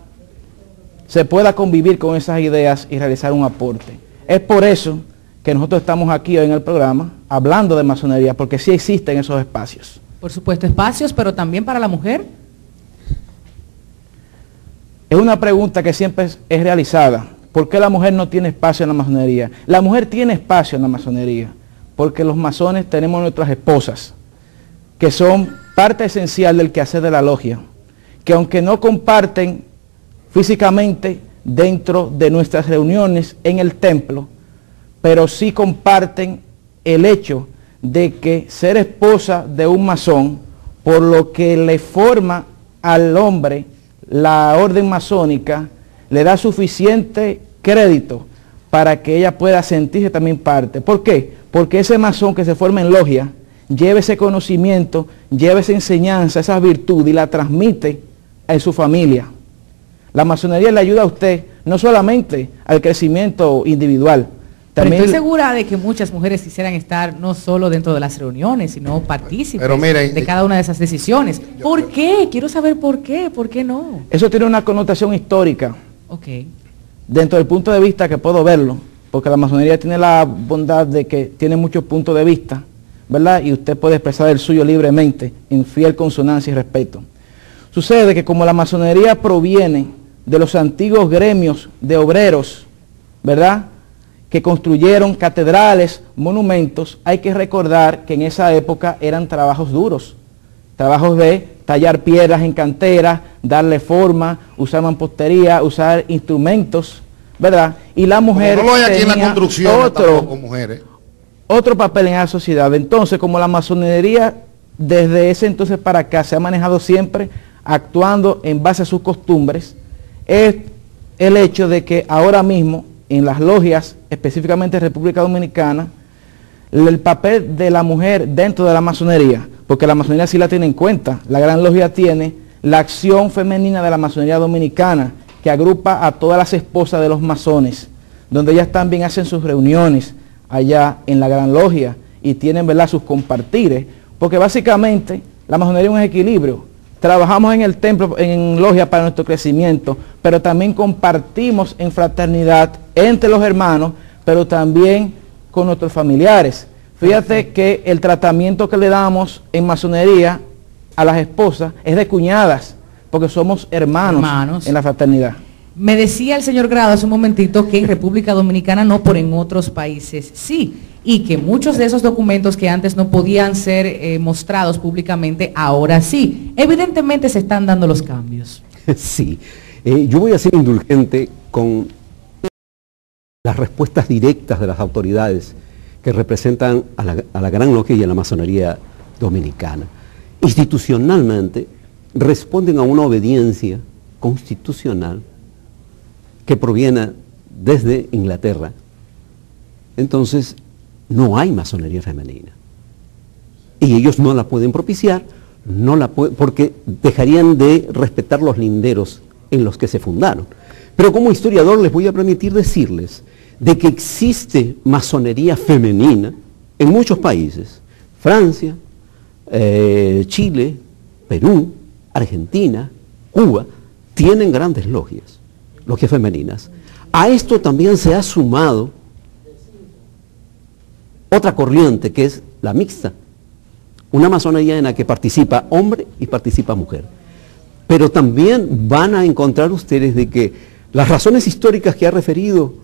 se pueda convivir con esas ideas y realizar un aporte. Es por eso que nosotros estamos aquí hoy en el programa hablando de masonería, porque sí existen esos espacios. Por supuesto, espacios, pero también para la mujer. Es una pregunta que siempre es realizada. ¿Por qué la mujer no tiene espacio en la masonería? La mujer tiene espacio en la masonería, porque los masones tenemos nuestras esposas, que son parte esencial del quehacer de la logia, que aunque no comparten físicamente dentro de nuestras reuniones en el templo, pero sí comparten el hecho de que ser esposa de un masón, por lo que le forma al hombre la orden masónica, le da suficiente crédito para que ella pueda sentirse también parte. ¿Por qué? Porque ese masón que se forma en logia lleva ese conocimiento, lleva esa enseñanza, esa virtud y la transmite en su familia. La masonería le ayuda a usted no solamente al crecimiento individual. También pero estoy segura de que muchas mujeres quisieran estar no solo dentro de las reuniones, sino partícipes de cada una de esas decisiones. ¿Por qué? Quiero saber por qué no. Eso tiene una connotación histórica. Ok. Dentro del punto de vista que puedo verlo, porque la masonería tiene la bondad de que tiene muchos puntos de vista, ¿verdad? Y usted puede expresar el suyo libremente, en fiel consonancia y respeto. Sucede que como la masonería proviene de los antiguos gremios de obreros, ¿verdad?, que construyeron catedrales, monumentos, hay que recordar que en esa época eran trabajos duros, trabajos de tallar piedras en canteras, darle forma, usar mampostería, usar instrumentos, ¿verdad? Y la mujer no lo hay aquí en la construcción, otro papel en la sociedad. Entonces, como la masonería desde ese entonces para acá se ha manejado siempre actuando en base a sus costumbres, es el hecho de que ahora mismo en las logias, específicamente en República Dominicana, el papel de la mujer dentro de la masonería, porque la masonería sí la tiene en cuenta, la Gran Logia tiene la acción femenina de la masonería dominicana, que agrupa a todas las esposas de los masones, donde ellas también hacen sus reuniones allá en la Gran Logia y tienen, ¿verdad?, sus compartires, porque básicamente la masonería es un equilibrio. Trabajamos en el templo, en logia para nuestro crecimiento, pero también compartimos en fraternidad entre los hermanos, pero también con nuestros familiares. Fíjate que el tratamiento que le damos en masonería a las esposas es de cuñadas, porque somos hermanos en la fraternidad. Me decía el señor Grado hace un momentito que en República Dominicana no, pero en otros países sí, y que muchos de esos documentos que antes no podían ser mostrados públicamente, ahora sí. Evidentemente se están dando los cambios. Sí, yo voy a ser indulgente con las respuestas directas de las autoridades que representan a la Gran Logia y a la masonería dominicana. Institucionalmente responden a una obediencia constitucional que proviene desde Inglaterra. Entonces, no hay masonería femenina. Y ellos no la pueden propiciar, porque dejarían de respetar los linderos en los que se fundaron. Pero como historiador les voy a permitir decirles de que existe masonería femenina en muchos países. Francia, Chile, Perú, Argentina, Cuba, tienen grandes logias femeninas. A esto también se ha sumado otra corriente, que es la mixta, una masonería en la que participa hombre y participa mujer. Pero también van a encontrar ustedes de que las razones históricas que ha referido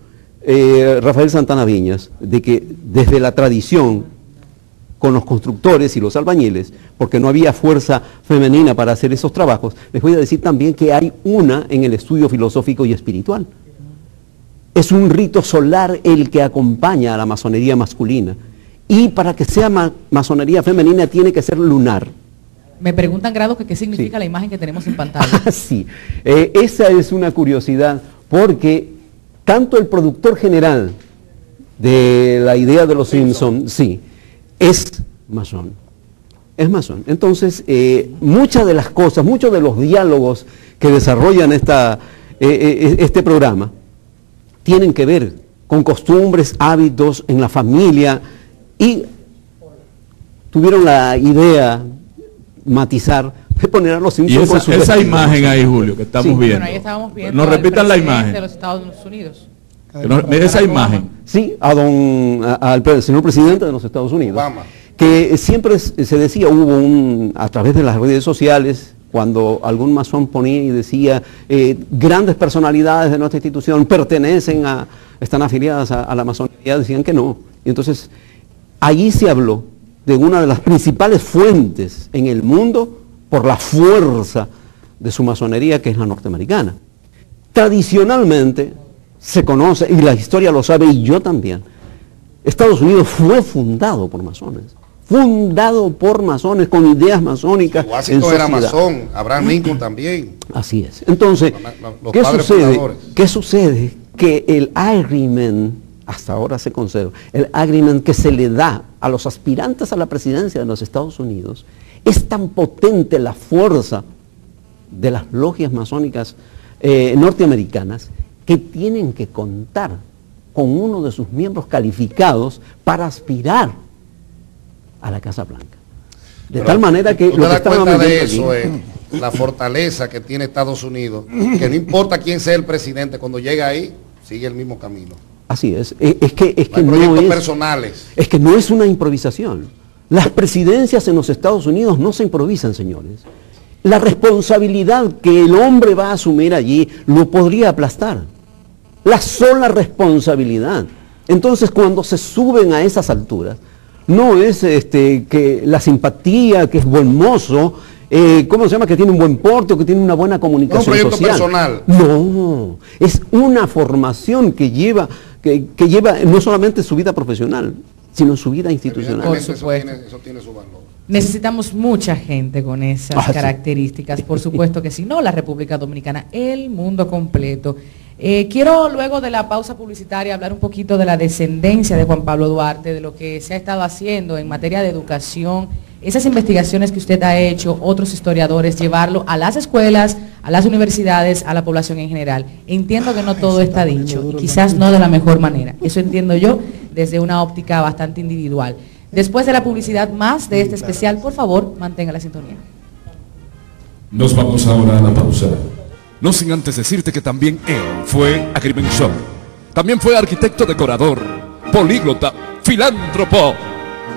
Rafael Santana Viñas, de que desde la tradición con los constructores y los albañiles, porque no había fuerza femenina para hacer esos trabajos, les voy a decir también que hay una en el estudio filosófico y espiritual. Es un rito solar el que acompaña a la masonería masculina, y para que sea masonería femenina tiene que ser lunar. Me preguntan, Grado, que qué significa la imagen que tenemos en pantalla. Sí, esa es una curiosidad, porque tanto el productor general de la idea de los Simpsons, sí, es masón. Es masón. Entonces, muchas de las cosas, muchos de los diálogos que desarrollan este programa tienen que ver con costumbres, hábitos en la familia, y tuvieron la idea matizar de poner a los Simpsons. Y esa imagen ahí, Julio, que estamos viendo. Bueno, ahí estábamos viendo. Nos repitan la imagen de los Estados Unidos. Esa imagen. Sí, al señor presidente de los Estados Unidos. Obama. Que siempre se decía, a través de las redes sociales, cuando algún masón ponía y decía, grandes personalidades de nuestra institución están afiliadas a la masonería, decían que no. Y entonces, allí se habló de una de las principales fuentes en el mundo por la fuerza de su masonería, que es la norteamericana. Tradicionalmente se conoce, y la historia lo sabe, y yo también, Estados Unidos fue fundado por masones. Fundado por masones, con ideas masónicas. Washington era masón, Abraham Lincoln también. Así es. Entonces, ¿qué sucede? Que el agreement, hasta ahora se conserva, el agreement que se le da a los aspirantes a la presidencia de los Estados Unidos, es tan potente la fuerza de las logias masónicas norteamericanas, que tienen que contar con uno de sus miembros calificados para aspirar a la Casa Blanca. De tal manera que lo que cuenta de eso es la fortaleza que tiene Estados Unidos, que no importa quién sea el presidente, cuando llega ahí, sigue el mismo camino. Así es. Es que no es una improvisación. Las presidencias en los Estados Unidos no se improvisan, señores. La responsabilidad que el hombre va a asumir allí lo podría aplastar. La sola responsabilidad. Entonces, cuando se suben a esas alturas, no es que la simpatía, que es buen mozo, ¿cómo se llama? Que tiene un buen porte, que tiene una buena comunicación social. Un proyecto personal. No, es una formación que lleva no solamente su vida profesional, sino su vida institucional. Por supuesto. Eso tiene su valor. Necesitamos mucha gente con esas características, por supuesto que sí, no la República Dominicana, el mundo completo. Quiero luego de la pausa publicitaria hablar un poquito de la descendencia de Juan Pablo Duarte, de lo que se ha estado haciendo en materia de educación, esas investigaciones que usted ha hecho, otros historiadores, llevarlo a las escuelas, a las universidades, a la población en general. Entiendo que no todo está dicho, y quizás no de la mejor manera. Eso entiendo yo desde una óptica bastante individual. Después de la publicidad, más de este especial, por favor, mantenga la sintonía. Nos vamos ahora a la pausa. No sin antes decirte que también él fue agrimensor. También fue arquitecto decorador, políglota, filántropo.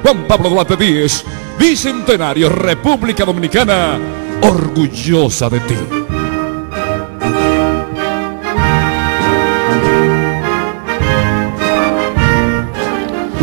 Juan Pablo Duarte Díez, Bicentenario, República Dominicana, orgullosa de ti.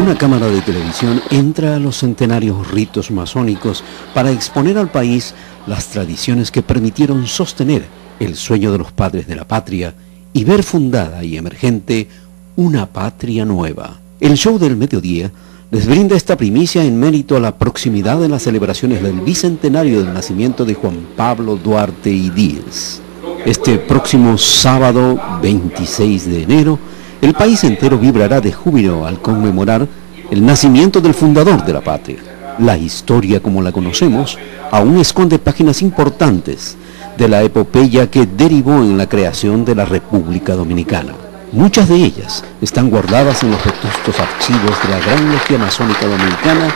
Una cámara de televisión entra a los centenarios ritos masónicos para exponer al país las tradiciones que permitieron sostener el sueño de los padres de la patria y ver fundada y emergente una patria nueva. El show del mediodía les brinda esta primicia en mérito a la proximidad de las celebraciones del bicentenario del nacimiento de Juan Pablo Duarte y Díez. Este próximo sábado 26 de enero, el país entero vibrará de júbilo al conmemorar el nacimiento del fundador de la patria. La historia como la conocemos aún esconde páginas importantes de la epopeya que derivó en la creación de la República Dominicana. Muchas de ellas están guardadas en los vetustos archivos de la Gran Logia Masónica Dominicana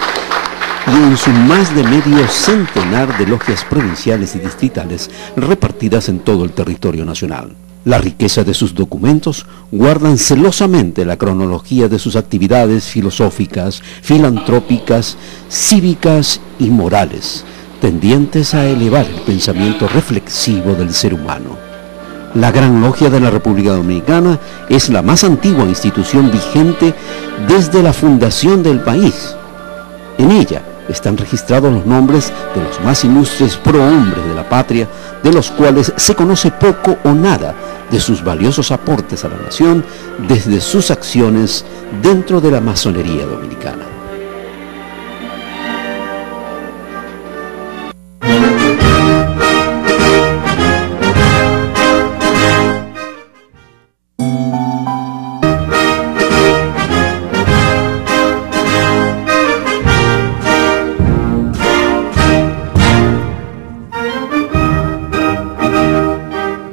y en su más de medio centenar de logias provinciales y distritales repartidas en todo el territorio nacional. La riqueza de sus documentos guardan celosamente la cronología de sus actividades filosóficas, filantrópicas, cívicas y morales, tendientes a elevar el pensamiento reflexivo del ser humano. La Gran Logia de la República Dominicana es la más antigua institución vigente desde la fundación del país. En ella están registrados los nombres de los más ilustres prohombres de la patria, de los cuales se conoce poco o nada de sus valiosos aportes a la nación desde sus acciones dentro de la masonería dominicana.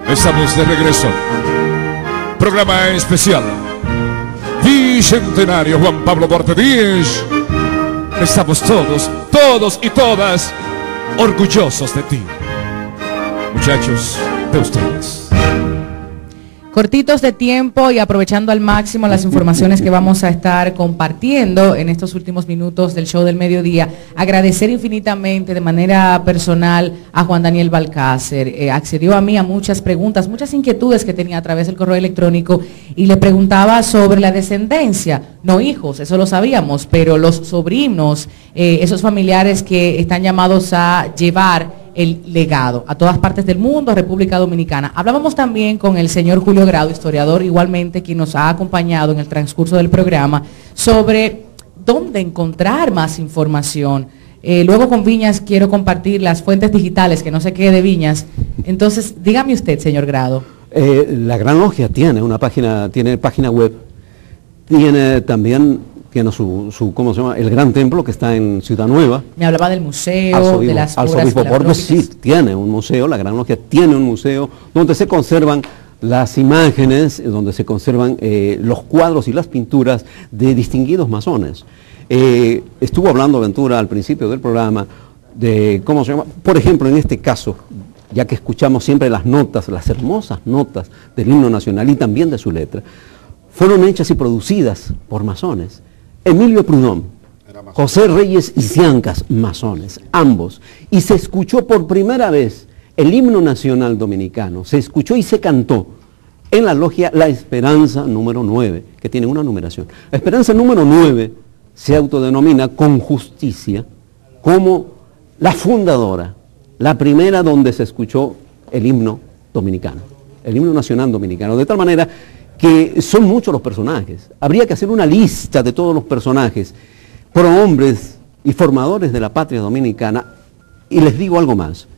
Estamos de regreso. Programa especial. Bicentenario Juan Pablo Duarte Díez. Estamos todos y todas orgullosos de ti. Muchachos, de ustedes. Cortitos de tiempo y aprovechando al máximo las informaciones que vamos a estar compartiendo en estos últimos minutos del show del mediodía, agradecer infinitamente de manera personal a Juan Daniel Balcácer. Accedió a mí a muchas preguntas, muchas inquietudes que tenía a través del correo electrónico y le preguntaba sobre la descendencia, no hijos, eso lo sabíamos, pero los sobrinos, esos familiares que están llamados a llevar el legado a todas partes del mundo, a República Dominicana. Hablábamos también con el señor Julio Grado, historiador igualmente, quien nos ha acompañado en el transcurso del programa, sobre dónde encontrar más información. Luego con Viñas quiero compartir las fuentes digitales, que no se quede de Viñas. Entonces, dígame usted, señor Grado. La Gran Logia tiene una página, tiene página web, tiene también ¿cómo se llama? El Gran Templo que está en Ciudad Nueva. Me hablaba del museo, de las obras filantrópicas. Sí, tiene un museo, la Gran Logia tiene un museo donde se conservan las imágenes, donde se conservan los cuadros y las pinturas de distinguidos masones. Estuvo hablando Ventura al principio del programa de, ¿cómo se llama? Por ejemplo, en este caso, ya que escuchamos siempre las notas, las hermosas notas del himno nacional y también de su letra, fueron hechas y producidas por masones. Emilio Prudhomme, José Reyes y Ciancas, masones, ambos. Y se escuchó por primera vez el himno nacional dominicano, se escuchó y se cantó en la logia La Esperanza número 9, que tiene una numeración. La Esperanza número 9 se autodenomina con justicia como la fundadora, la primera donde se escuchó el himno dominicano, el himno nacional dominicano, de tal manera que son muchos los personajes. Habría que hacer una lista de todos los personajes, prohombres y formadores de la patria dominicana. Y les digo algo más.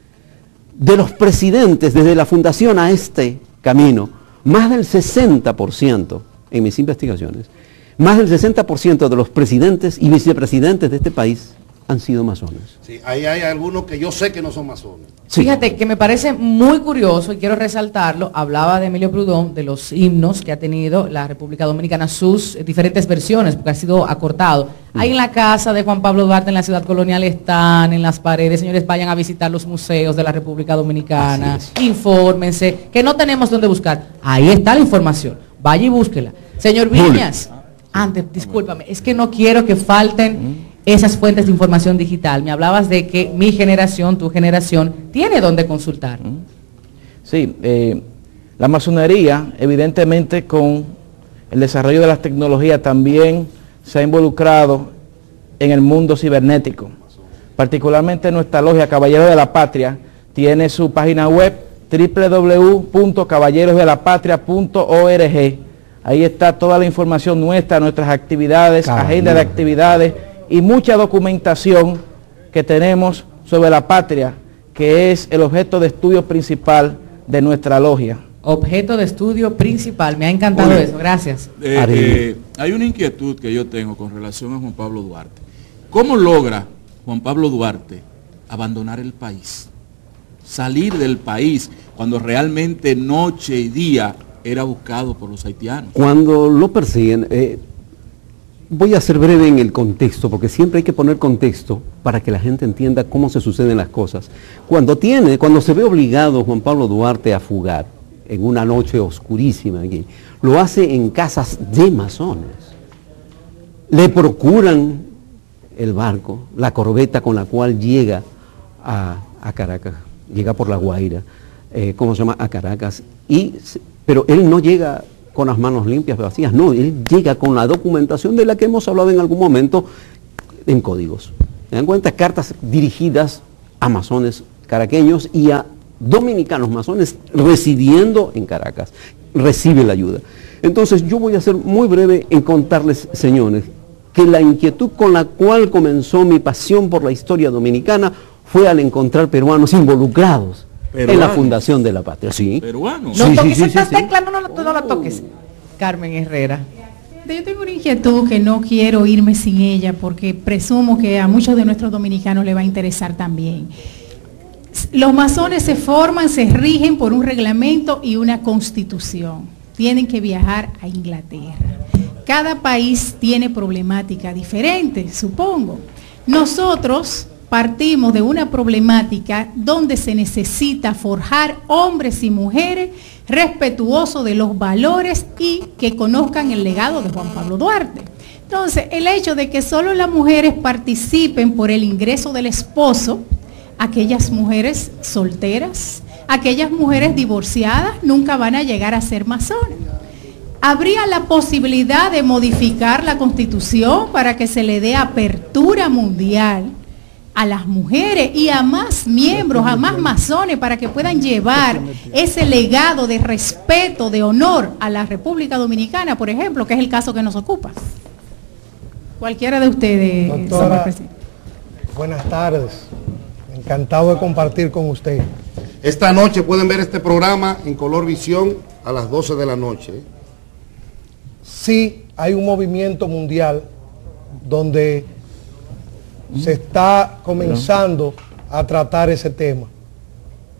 De los presidentes, desde la fundación a este camino, más del 60%, en mis investigaciones, más del 60% de los presidentes y vicepresidentes de este país han sido masones. Sí, ahí hay algunos que yo sé que no son masones. Sí. Fíjate que me parece muy curioso y quiero resaltarlo. Hablaba de Emilio Prudhomme, de los himnos que ha tenido la República Dominicana, sus diferentes versiones, porque ha sido acortado. Ahí en la casa de Juan Pablo Duarte, en la Ciudad Colonial, están en las paredes. Señores, vayan a visitar los museos de la República Dominicana, infórmense, que no tenemos dónde buscar. Ahí está la información, vaya y búsquela. Señor Viñas, antes, discúlpame, es que no quiero que falten esas fuentes de información digital. Me hablabas de que mi generación, tu generación, tiene dónde consultar. Sí, la masonería, evidentemente con el desarrollo de las tecnologías, también se ha involucrado en el mundo cibernético. Particularmente nuestra logia Caballeros de la Patria tiene su página web www.caballerosdelapatria.org. Ahí está toda la información nuestra, nuestras actividades, agenda de actividades y mucha documentación que tenemos sobre la patria, que es el objeto de estudio principal de nuestra logia. Objeto de estudio principal, me ha encantado eso, gracias. Hay una inquietud que yo tengo con relación a Juan Pablo Duarte. ¿Cómo logra Juan Pablo Duarte abandonar el país? Salir del país cuando realmente noche y día era buscado por los haitianos. Cuando lo persiguen, voy a ser breve en el contexto, porque siempre hay que poner contexto para que la gente entienda cómo se suceden las cosas. Cuando se ve obligado Juan Pablo Duarte a fugar en una noche oscurísima aquí, lo hace en casas de masones. Le procuran el barco, la corbeta con la cual llega a Caracas, llega por La Guaira, a Caracas, pero él no llega con las manos limpias, vacías, no, él llega con la documentación de la que hemos hablado en algún momento en códigos. ¿Se dan cuenta? Cartas dirigidas a masones caraqueños y a dominicanos masones residiendo en Caracas. Recibe la ayuda. Entonces yo voy a ser muy breve en contarles, señores, que la inquietud con la cual comenzó mi pasión por la historia dominicana fue al encontrar peruanos involucrados en la fundación de la patria. Sí. ¿Peruanos? No toques esta tecla, no la toques. Carmen Herrera. Yo tengo una inquietud que no quiero irme sin ella porque presumo que a muchos de nuestros dominicanos les va a interesar también. Los masones se forman, se rigen por un reglamento y una constitución. Tienen que viajar a Inglaterra. Cada país tiene problemática diferente, supongo. Nosotros partimos de una problemática donde se necesita forjar hombres y mujeres respetuosos de los valores y que conozcan el legado de Juan Pablo Duarte. Entonces, el hecho de que solo las mujeres participen por el ingreso del esposo, aquellas mujeres solteras, aquellas mujeres divorciadas, nunca van a llegar a ser masones. ¿Habría la posibilidad de modificar la Constitución para que se le dé apertura mundial a las mujeres y a más miembros, a más masones, para que puedan llevar ese legado de respeto, de honor a la República Dominicana, por ejemplo, que es el caso que nos ocupa? Cualquiera de ustedes, doctora, buenas tardes. Encantado de compartir con usted. Esta noche pueden ver este programa en Color Visión a las 12 de la noche. Sí, hay un movimiento mundial donde se está comenzando a tratar ese tema.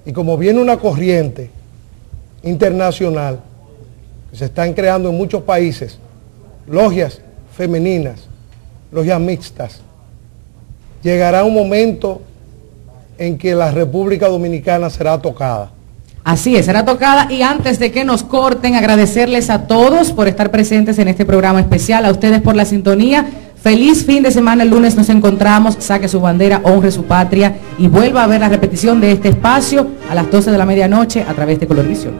Y como viene una corriente internacional que se están creando en muchos países, logias femeninas, logias mixtas, llegará un momento en que la República Dominicana será tocada. Así es, será tocada, y antes de que nos corten, agradecerles a todos por estar presentes en este programa especial, a ustedes por la sintonía. Feliz fin de semana, el lunes nos encontramos, saque su bandera, honre su patria y vuelva a ver la repetición de este espacio a las 12 de la medianoche a través de Color Visión.